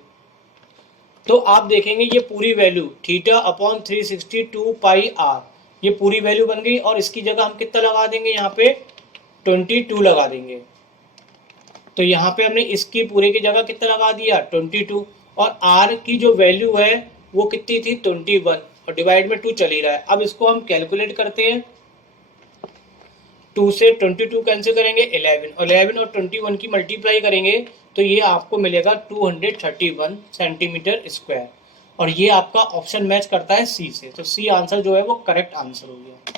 तो आप देखेंगे ये पूरी value theta upon 362 pi R ये पूरी वैल्यू बन गई, और इसकी जगह हम कितना लगा देंगे यहाँ पे 22 लगा देंगे। तो यहाँ पे हमने इसकी पूरे की जगह कितना लगा दिया 22, और r की जो वैल्यू है वो कितनी थी 21, और डिवाइड में 2 चल ही रहा है। अब इसको हम कैलकुलेट करते हैं, 2 से 22 कैंसिल करेंगे 11, और 11 और 21 की मल्टीप्लाई करेंगे तो ये आपको मिलेगा 231 सेंटीमीटर स्क्वायर, और ये आपका ऑप्शन मैच करता है सी से। तो सी आंसर जो है वो करेक्ट आंसर हो गया।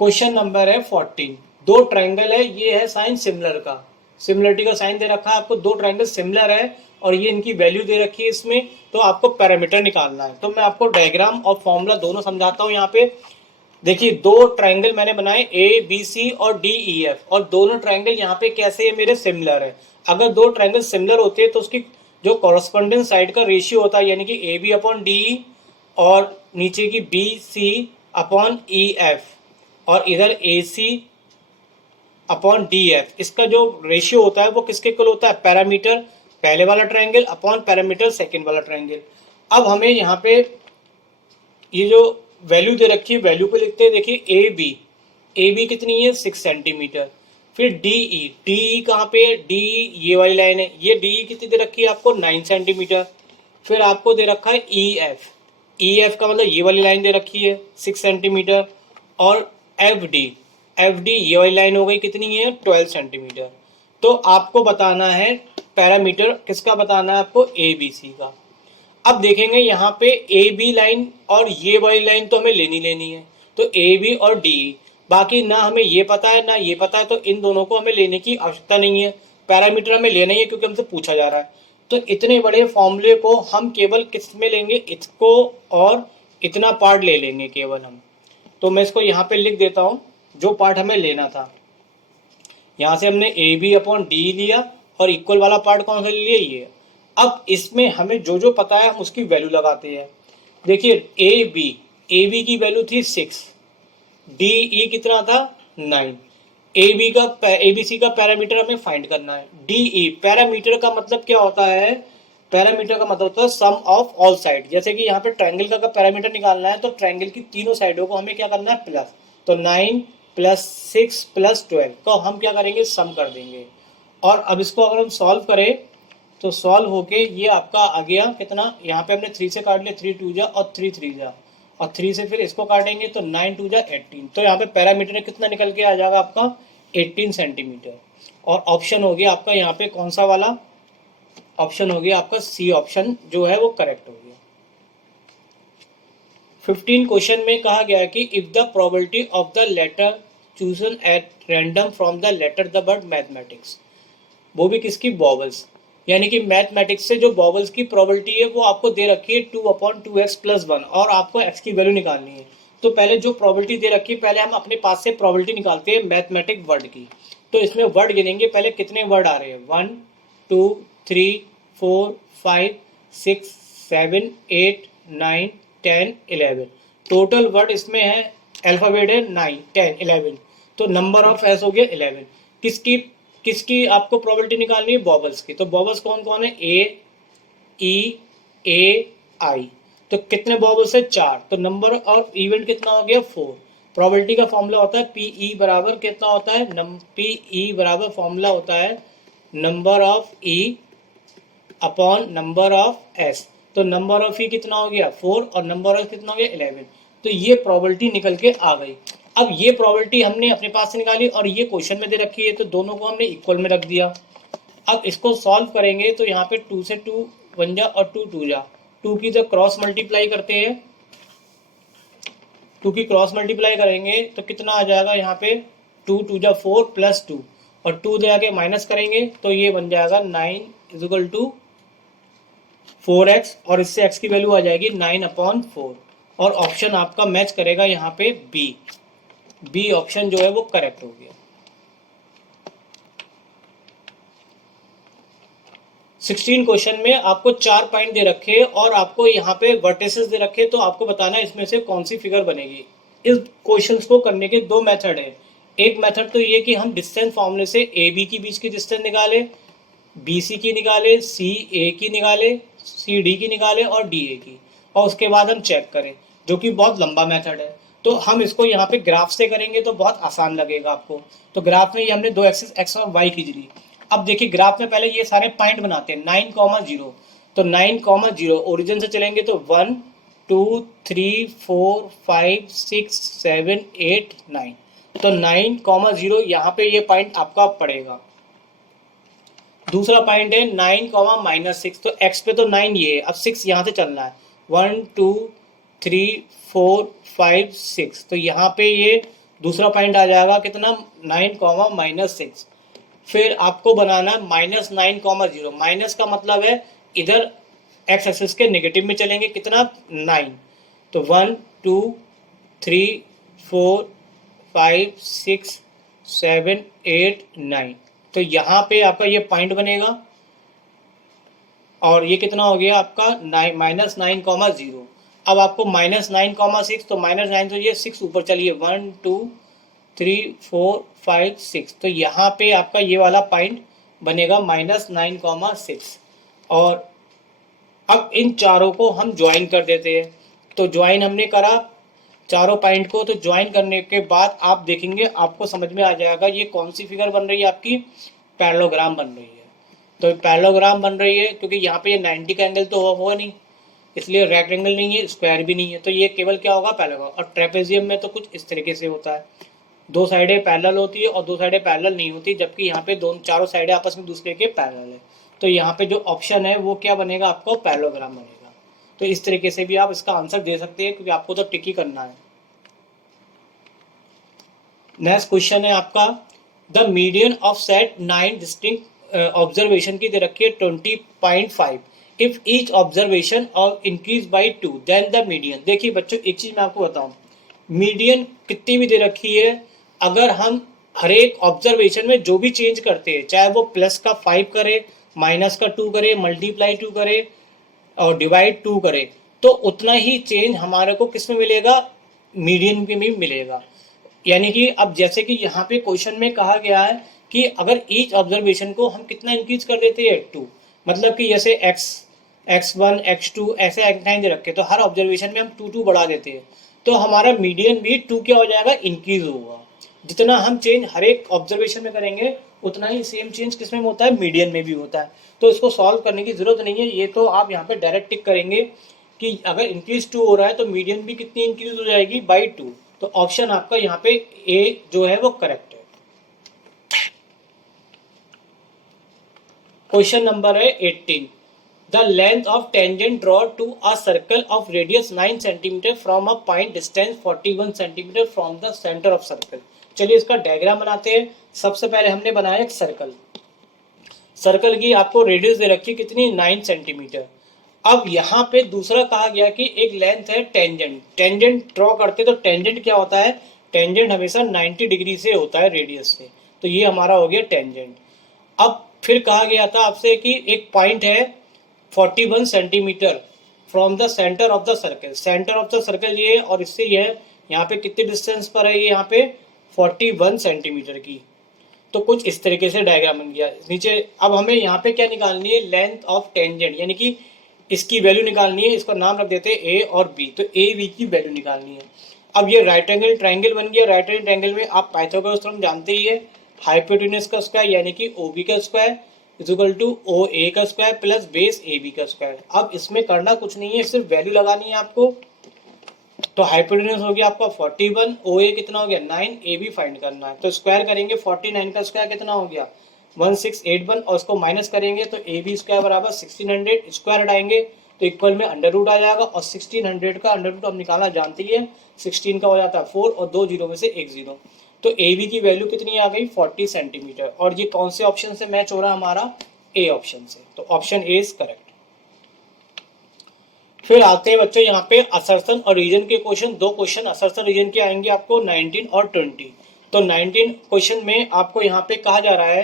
क्वेश्चन नंबर है 14, दो ट्रायंगल है, ये है साइन सिमिलर का। सिमिलरिटी का साइन दे रखा है आपको, दो ट्रायंगल सिमिलर है और ये इनकी वैल्यू दे रखी है इसमें, तो आपको पैरामीटर निकालना है। तो मैं आपको डायग्राम और फॉर्मूला दोनों समझाता हूँ। यहाँ पे देखिए दो ट्रायंगल मैंने बनाए ए बी सी और डी ई एफ, और दोनों ट्रायंगल यहाँ पे कैसे है मेरे सिमिलर है। अगर दो ट्रायंगल सिमिलर होते हैं तो उसकी जो कॉरस्पॉन्डेंस साइड का रेशियो होता है, यानी कि ए बी अपॉन डी और नीचे की B C upon E F और इधर A C upon D F, इसका जो रेशियो होता है वो किसके इक्वल होता है, पैरामीटर पहले वाला ट्रायंगल अपॉन पैरामीटर सेकंड वाला ट्रायंगल। अब हमें यहाँ पे ये जो वैल्यू दे रखी है वैल्यू को लिखते हैं। देखिए ए बी कितनी है 6 सेंटीमीटर। फिर डी ई कहाँ पे है, डी ये वाली लाइन है, ये डी कितनी दे रखी है आपको 9 सेंटीमीटर। फिर आपको दे रखा है ई एफ का मतलब ये वाली लाइन दे रखी है 6 सेंटीमीटर। और एफ डी ये वाली लाइन हो गई कितनी है 12 सेंटीमीटर। तो आपको बताना है पैरामीटर किसका बताना है आपको, ए बी सी का। अब देखेंगे यहाँ पे ए बी लाइन और ये वाली लाइन तो हमें लेनी है, तो ए बी और डी, बाकी ना हमें ये पता है ना ये पता है, तो इन दोनों को हमें लेने की आवश्यकता नहीं है। पैरामीटर हमें लेना ही है क्योंकि हमसे पूछा जा रहा है। तो इतने बड़े फॉर्मूले को हम केवल किस में लेंगे, इसको और इतना पार्ट ले लेंगे केवल हम। तो मैं इसको यहाँ पे लिख देता हूँ जो पार्ट हमें लेना था। यहाँ से हमने ए बी अपॉन डी लिया और इक्वल वाला पार्ट कौन सा ले लिया, ये। अब इसमें हमें जो जो पता है हम उसकी वैल्यू लगाते हैं। देखिए ए बी की वैल्यू थी 6, डी ई कितना था 9। ए बी सी का पैरामीटर हमें फाइंड करना है। डी ई पैरामीटर का मतलब क्या होता है, पैरामीटर का मतलब होता है सम ऑफ ऑल साइड। जैसे कि यहाँ पे ट्रायंगल का पैरामीटर निकालना है तो ट्रायंगल की तीनों साइडों को हमें क्या करना है प्लस, तो 9 + 6 + 12 को हम क्या करेंगे सम कर देंगे। और अब इसको अगर हम सॉल्व करें तो सॉल्व होके ये आपका आ गया कितना, यहाँ पे हमने 3 से काट लिया, 3 2 जा और 3 3 जा, और 3 से फिर इसको काटेंगे तो 9 2 जा 18। तो यहाँ पे पैरामीटर कितना निकल के आ जाएगा आपका 18 सेंटीमीटर। और ऑप्शन हो गया आपका यहाँ पे कौन सा वाला, ऑप्शन हो गया आपका सी ऑप्शन जो है वो करेक्ट हो गया। 15 क्वेश्चन में कहा गया कि if the probability of the letter chosen at random from the letter the word mathematics, वो भी किसकी, बॉबल्स, यानी कि मैथमेटिक्स से जो बॉबल्स की प्रोबेबिलिटी है वो आपको दे रखी है 2/2x + 1 और आपको x की वैल्यू निकालनी है। तो पहले जो प्रोबेबिलिटी दे रखी है पहले हम अपने पास से प्रोबेबिलिटी निकालते हैं मैथमेटिक वर्ड की। तो इसमें वर्ड गिनेंगे पहले कितने वर्ड आ रहे हैं, 1 2 3 4 5 6 7 8 9 10 11, टोटल वर्ड इसमें है अल्फाबेट है 9 10 11, तो नंबर ऑफ एस हो गया 11। किसकी आपको प्रोबेबिलिटी निकालनी है, बॉबल्स की। तो बॉबल्स कौन कौन है, ए ई ए आई, तो कितने बॉबल्स है 4, तो नंबर ऑफ इवेंट कितना हो गया 4। प्रोबेबिलिटी का फॉर्मूला होता है पी ई बराबर कितना होता है, पी ई बराबर फॉर्मूला होता है number of E upon number of S. तो नंबर ऑफ ई कितना हो गया 4 और नंबर ऑफ कितना हो गया 11। तो ये प्रोबेबिलिटी निकल के आ गई। अब ये प्रोबेबिलिटी हमने अपने पास से निकाली और ये क्वेश्चन में दे रखी है तो दोनों को हमने इक्वल में रख दिया। अब इसको सॉल्व करेंगे तो यहाँ पे 2 से 2 1 जा और 2 2 जा, 2 की तो क्रॉस मल्टीप्लाई करते हैं, 2 की क्रॉस मल्टीप्लाई करेंगे तो कितना आ जाएगा यहाँ पे 2 2 जा 4 + 2 और 2 दे आके माइनस करेंगे तो ये बन जाएगा 9 = 4x और इससे x की वैल्यू आ जाएगी 9/4 और ऑप्शन आपका मैच करेगा यहाँ पे बी ऑप्शन जो है वो करेक्ट हो गया। 16 क्वेश्चन में आपको 4 पॉइंट दे रखे और आपको यहाँ पे वर्टिसेस दे रखे, तो आपको बताना है इसमें से कौन सी फिगर बनेगी। इस क्वेश्चंस को करने के दो मेथड है। एक मेथड तो ये कि हम डिस्टेंस फॉर्मूले से ए बी के बीच की डिस्टेंस निकाले, बी सी की निकाले, सी ए की निकाले, सी डी की निकाले और डी ए की, और उसके बाद हम चेक करें, जो कि बहुत लंबा मेथड है। तो हम इसको यहाँ पे ग्राफ से करेंगे तो बहुत आसान लगेगा आपको। तो ग्राफ में ये हमने दो एक्सिस एक्स और वाई खींच ली। अब देखिए ग्राफ में पहले ये सारे पॉइंट बनाते हैं 9,0, तो 9,0 ओरिजिन से चलेंगे तो 1 2 3 4 5 6 7 8 9, तो 9,0 यहाँ पे ये पॉइंट आपका पड़ेगा। दूसरा पॉइंट है 9,-6, तो x पे तो 9 ये है, अब 6 यहाँ से चलना है 1 2 3 4 5 6, तो यहाँ पे ये दूसरा पॉइंट आ जाएगा कितना 9,-6। फिर आपको बनाना है -9, माइनस का मतलब है इधर एक्स एक्सिस के नेगेटिव में चलेंगे, कितना 9, तो 1 2 3 4 5 6 7 8 9, तो यहाँ पे आपका ये पॉइंट बनेगा और ये कितना हो गया आपका -9, अब आपको -9, तो -9 तो ये 6 ऊपर चलिए 1 2 3 4 5 6, तो यहाँ पे आपका ये वाला पॉइंट बनेगा -9, और अब इन चारों को हम ज्वाइन कर देते हैं। तो ज्वाइन हमने करा चारों पॉइंट को, तो ज्वाइन करने के बाद आप देखेंगे आपको समझ में आ जाएगा ये कौन सी फिगर बन रही है, आपकी पैरेललोग्राम बन रही है। तो पैरेललोग्राम बन रही है क्योंकि यहाँ पे ये 90 का एंगल तो होगा नहीं, इसलिए रेक्टेंगल नहीं है, स्क्वायर भी नहीं है, तो ये केवल क्या होगा, पैरेललोग्राम। और ट्रेपेजियम में तो कुछ इस तरीके से होता है, दो साइडें पैरेलल होती है और दो साइडें पैरेलल नहीं होती, जबकि यहाँ पे दोनों चारों साइडें आपस में दूसरे के पैरेलल है। तो यहाँ पे जो ऑप्शन है वो क्या बनेगा, आपको पैरेललोग्राम बनेगा। तो इस तरीके से भी आप इसका आंसर दे सकते हैं क्योंकि आपको तो टिक ही करना है। नेक्स्ट क्वेश्चन है आपका, the median of set 9 distinct observation की दे रखी है 20.5, इफ ईच ऑब्जर्वेशन और increase by 2 then the median. देखिए बच्चों एक चीज मैं आपको बताऊं, मीडियन कितनी भी दे रखी है, अगर हम हर एक ऑब्जर्वेशन में जो भी चेंज करते हैं, चाहे वो प्लस का 5 करे, माइनस का 2 करे, मल्टीप्लाई 2 करे और डिवाइड 2 करे, तो उतना ही चेंज हमारे को किस में मिलेगा, मीडियन में भी मिलेगा। यानी कि अब जैसे कि यहाँ पे क्वेश्चन में कहा गया है कि अगर ईच ऑब्जर्वेशन को हम कितना इंक्रीज कर देते हैं 2, मतलब कि जैसे x1 x2 ऐसे x9 दे रखे, तो हर ऑब्जर्वेशन में हम 2 बढ़ा देते हैं, तो हमारा मीडियन भी 2 क्या हो जाएगा, इंक्रीज होगा। जितना हम चेंज हर एक ऑब्जर्वेशन में करेंगे उतना ही सेम चेंज किसमें होता है, मीडियन में भी होता है। तो इसको सॉल्व करने की जरूरत नहीं है, ये तो आप यहाँ पे डायरेक्ट टिक करेंगे कि अगर इंक्रीज 2 हो रहा है तो मीडियन भी कितनी इंक्रीज हो जाएगी, बाई 2। तो ऑप्शन आपका यहाँ पे ए जो है वो करेक्ट है। क्वेश्चन नंबर है 18, the length of tangent draw to a circle of radius 9 centimetre from a point distance 41 centimetre from the centre of circle. चलिए इसका डायग्राम बनाते हैं। सबसे पहले हमने बनाया एक सर्कल, सर्कल की आपको रेडियस दे रखी कितनी, 9 सेंटीमीटर। अब यहाँ पे दूसरा कहा गया कि एक लेंथ है टेंजेंट, टेंजेंट ड्रॉ करते तो टेंजेंट क्या होता है, टेंजेंट हमेशा 90 डिग्री से होता है रेडियस से, तो ये हमारा हो गया टेंजेंट। अब फिर कहा गया था आपसे कि एक पॉइंट है 41 centimetre from the centre of the circle, centre of the circle ये और इससे ये यहाँ पे कितने डिस्टेंस पर है, ये यहाँ पे 41 सेंटीमीटर की। तो कुछ इस तरीके से डायग्राम बन गया नीचे। अब हमें यहाँ पे क्या निकालनी है, लेंथ ऑफ टेंजेंट, यानी कि इसकी वैल्यू निकालनी है, इसका नाम रख देते हैं ए और बी, तो ए बी की वैल्यू निकालनी है। अब ये राइट एंगल ट्रायंगल बन गया, राइट एंगल ट्रायंगल में आप पाइथागोरस थ्योरम जानते ही है, हाइपोटेन्यूज का स्क्वायर यानी कि ओ बी का square is equal to O A का square plus base A B का स्क्वायर। अब इसमें करना कुछ नहीं है, सिर्फ वैल्यू लगानी है आपको। तो हाइपोटेन्यूज हो गया आपका 41, ओ ए कितना हो गया 9, ए बी फाइंड करना है, तो स्क्वायर करेंगे 49 का स्क्वायर कितना हो गया 1681, और उसको माइनस करेंगे तो ए बी स्क्वायर बराबर 1600, स्क्वायर हटाएंगे तो इक्वल में अंडर रूट आ जाएगा, और 1600 का अंडर रूट हम निकालना जानते ही है, 16 का हो जाता है 4 और 2 जीरो में से एक जीरो, तो ए बी की वैल्यू कितनी आ गई 40 सेंटीमीटर। और ये कौन से ऑप्शन से मैच हो रहा है हमारा, ए ऑप्शन से, तो ऑप्शन ए इज करेक्ट। फिर आते हैं बच्चों यहाँ पे असर्शन और रीजन के क्वेश्चन, दो क्वेश्चन असर्शन रीजन के आएंगे आपको 19 और 20। तो 19 क्वेश्चन में आपको यहाँ पे कहा जा रहा है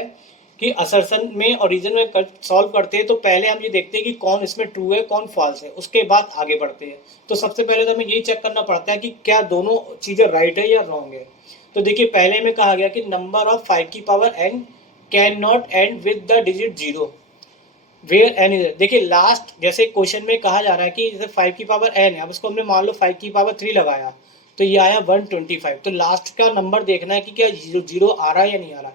कि असर्शन में और रीजन में सॉल्व करते हैं तो पहले हम ये देखते हैं कि कौन इसमें ट्रू है कौन फॉल्स है, उसके बाद आगे बढ़ते हैं। तो सबसे पहले तो हमें यही चेक करना पड़ता है कि क्या दोनों चीजें राइट है या रॉन्ग है। तो देखिए पहले में कहा गया कि नंबर ऑफ 5 की power n can not end with the digit 0 where n is, देखिए लास्ट जैसे क्वेश्चन में कहा जा रहा है कि जैसे 5 की पावर n है, अब इसको हमने मान लो 5 की पावर 3 लगाया तो ये आया 125, तो लास्ट का नंबर देखना है कि क्या जीरो आ रहा है या नहीं आ रहा।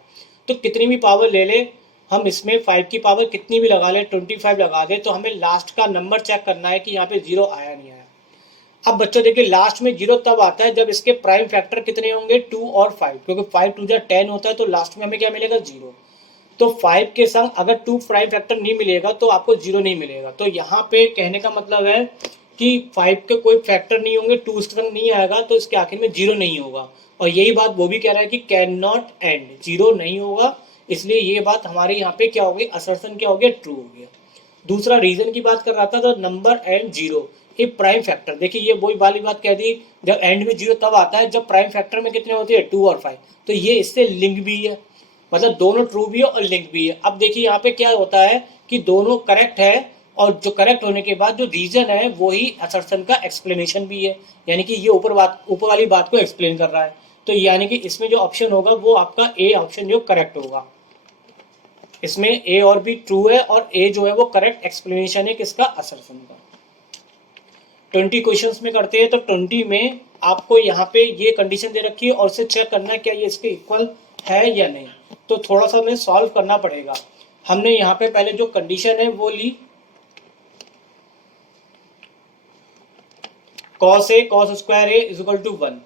तो कितनी भी पावर ले ले हम, इसमें 5 की पावर कितनी भी लगा ले 25 लगा दे, तो हमें लास्ट का नंबर चेक करना है कि यहाँ पे जीरो आया नहीं आया। अब बच्चों देखिए लास्ट में जीरो तब आता है जब इसके प्राइम फैक्टर कितने होंगे 2 और 5, क्योंकि 5 2 10 होता है, तो लास्ट में हमें क्या मिलेगा 0। तो 5 के संग अगर 2 प्राइम फैक्टर नहीं मिलेगा तो आपको 0 नहीं मिलेगा। तो यहाँ पे कहने का मतलब है कि 5 के कोई फैक्टर नहीं होंगे, 2 स्ट्रंग नहीं आएगा तो इसके आखिर में 0 नहीं होगा। और यही बात वो भी कह रहा है कि कैन नॉट एंड, 0 नहीं होगा, इसलिए ये बात हमारे यहाँ पे क्या हो गई, असर्शन क्या हो गया, ट्रू हो गया। दूसरा रीजन की बात कर रहा था, तो नंबर एंड जीरो ये प्राइम फैक्टर, देखिए ये वही वाली बात कह दी, जब एंड में जीरो तब आता है जब प्राइम फैक्टर में कितने होते हैं, 2 और 5। तो ये इससे लिंक भी है, मतलब दोनों ट्रू भी है और लिंक भी है। अब देखिए यहाँ पे क्या होता है कि दोनों करेक्ट है, और जो करेक्ट होने के बाद जो रीजन है वो ही असर्शन का एक्सप्लेनेशन भी है, यानी कि ये ऊपर वाली बात को एक्सप्लेन कर रहा है। तो यानी कि इसमें जो ऑप्शन होगा वो आपका ए ऑप्शन जो करेक्ट होगा। इसमें ए और बी ट्रू है, और ए जो है वो करेक्ट एक्सप्लेनेशन है किसका, असर्शन का। 20 क्वेश्चंस में करते हैं, तो 20 में आपको यहाँ पे ये कंडीशन दे रखी है और उसे चेक करना है क्या ये इसके इक्वल है या नहीं। तो थोड़ा सा हमें सॉल्व करना पड़ेगा। हमने यहाँ पे पहले जो कंडीशन है वो ली, cos a cos square a is equal to 1।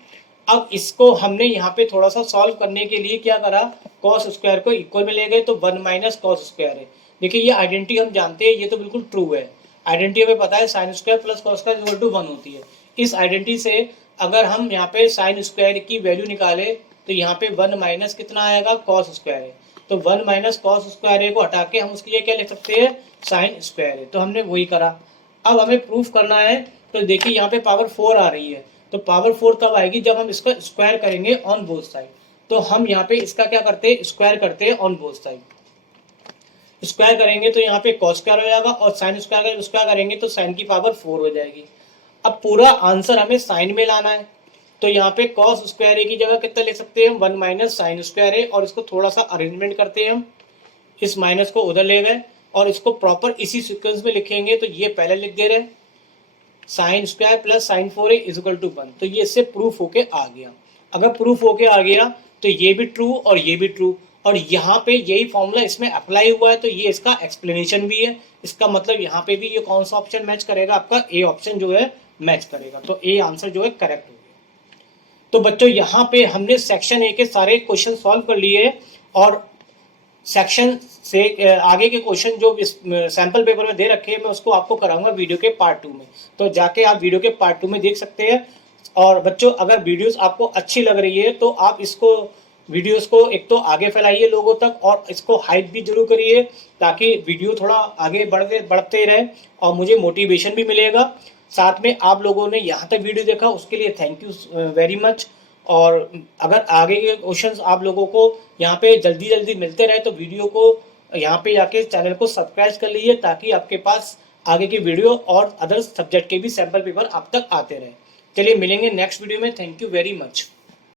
अब इसको हमने यहाँ पे थोड़ा सा सॉल्व करने के लिए क्या करा, cos स्क्वायर को इक्वल में ले गए, तो 1 माइनस कॉस स्क्वायर है। देखिए ये आइडेंटिटी हम जानते हैं, ये तो बिल्कुल ट्रू है। आइडेंटिटी हमें पता है sine square plus cos square equal to 1 होती है। इस आइडेंटिटी से अगर हम यहाँ पे साइन स्क्वायर की वैल्यू निकाले, तो यहाँ पे 1 माइनस कितना आएगा, कॉस स्क्वायर है। तो 1 माइनस कॉस स्क्वायर को हटा के हम उसके लिए क्या लिख सकते हैं, साइन स्क्वायर है। तो हमने वही करा। अब हमें प्रूफ करना है, तो देखिए यहाँ पे पावर 4 आ रही है, तो पावर 4 तब आएगी जब हम इसका स्क्वायर करेंगे ऑन बोथ साइड। तो हम यहाँ पे इसका क्या करते हैं, स्क्वायर करते हैं ऑन बोथ साइड। स्क्वायर करेंगे तो यहाँ पे कॉस स्क्वायर हो जाएगा, और साइन स्क्वायर करेंगे तो साइन की पावर 4 हो जाएगी। अब पूरा आंसर हमें साइन में लाना है, तो यहाँ पे कॉस स्क्वायर ए की जगह कितना ले सकते हैं, 1 माइनस साइन स्क्वायर ए, और इसको थोड़ा सा अरेंजमेंट करते हैं हम। इस माइनस को उधर ले गए और इसको प्रॉपर इसी सीक्वेंस में लिखेंगे। तो ये पहले लिख दे रहे, sine square plus sine 4 is equal to 1। तो ये इससे प्रूफ होके आ गया। अगर प्रूफ होके आ गया तो ये भी ट्रू और ये भी ट्रू, और यहाँ पे यही फॉर्मूला इसमें अप्लाई हुआ है, तो ये इसका एक्सप्लेनेशन भी है। इसका मतलब यहाँ पे भी ये कौन सा ऑप्शन मैच करेगा, आपका ए ऑप्शन जो है मैच करेगा। तो ए आंसर जो है करेक्ट हो गया। तो बच्चों यहाँ पे हमने सेक्शन ए के सारे क्वेश्चन सॉल्व कर लिए, और सेक्शन से आगे के क्वेश्चन जो इस सैंपल पेपर में दे रखे हैं मैं उसको आपको कराऊंगा वीडियो के पार्ट 2 में। तो जाके आप वीडियो के पार्ट 2 में देख सकते हैं। और बच्चों अगर वीडियोस आपको अच्छी लग रही है तो आप इसको वीडियोस को एक तो आगे फैलाइए लोगों तक, और इसको हाइप भी जरूर करिए, ताकि वीडियो थोड़ा आगे बढ़ते रहे और मुझे मोटिवेशन भी मिलेगा। साथ में आप लोगों ने यहाँ तक वीडियो देखा उसके लिए थैंक यू वेरी मच। और अगर आगे के क्वेश्चंस आप लोगों को यहाँ पे जल्दी जल्दी मिलते रहे तो वीडियो को यहाँ पे जाके चैनल को सब्सक्राइब कर लीजिए, ताकि आपके पास आगे की वीडियो और अदर सब्जेक्ट के भी सैंपल पेपर आप तक आते रहे। चलिए मिलेंगे नेक्स्ट वीडियो में। Thank you very much.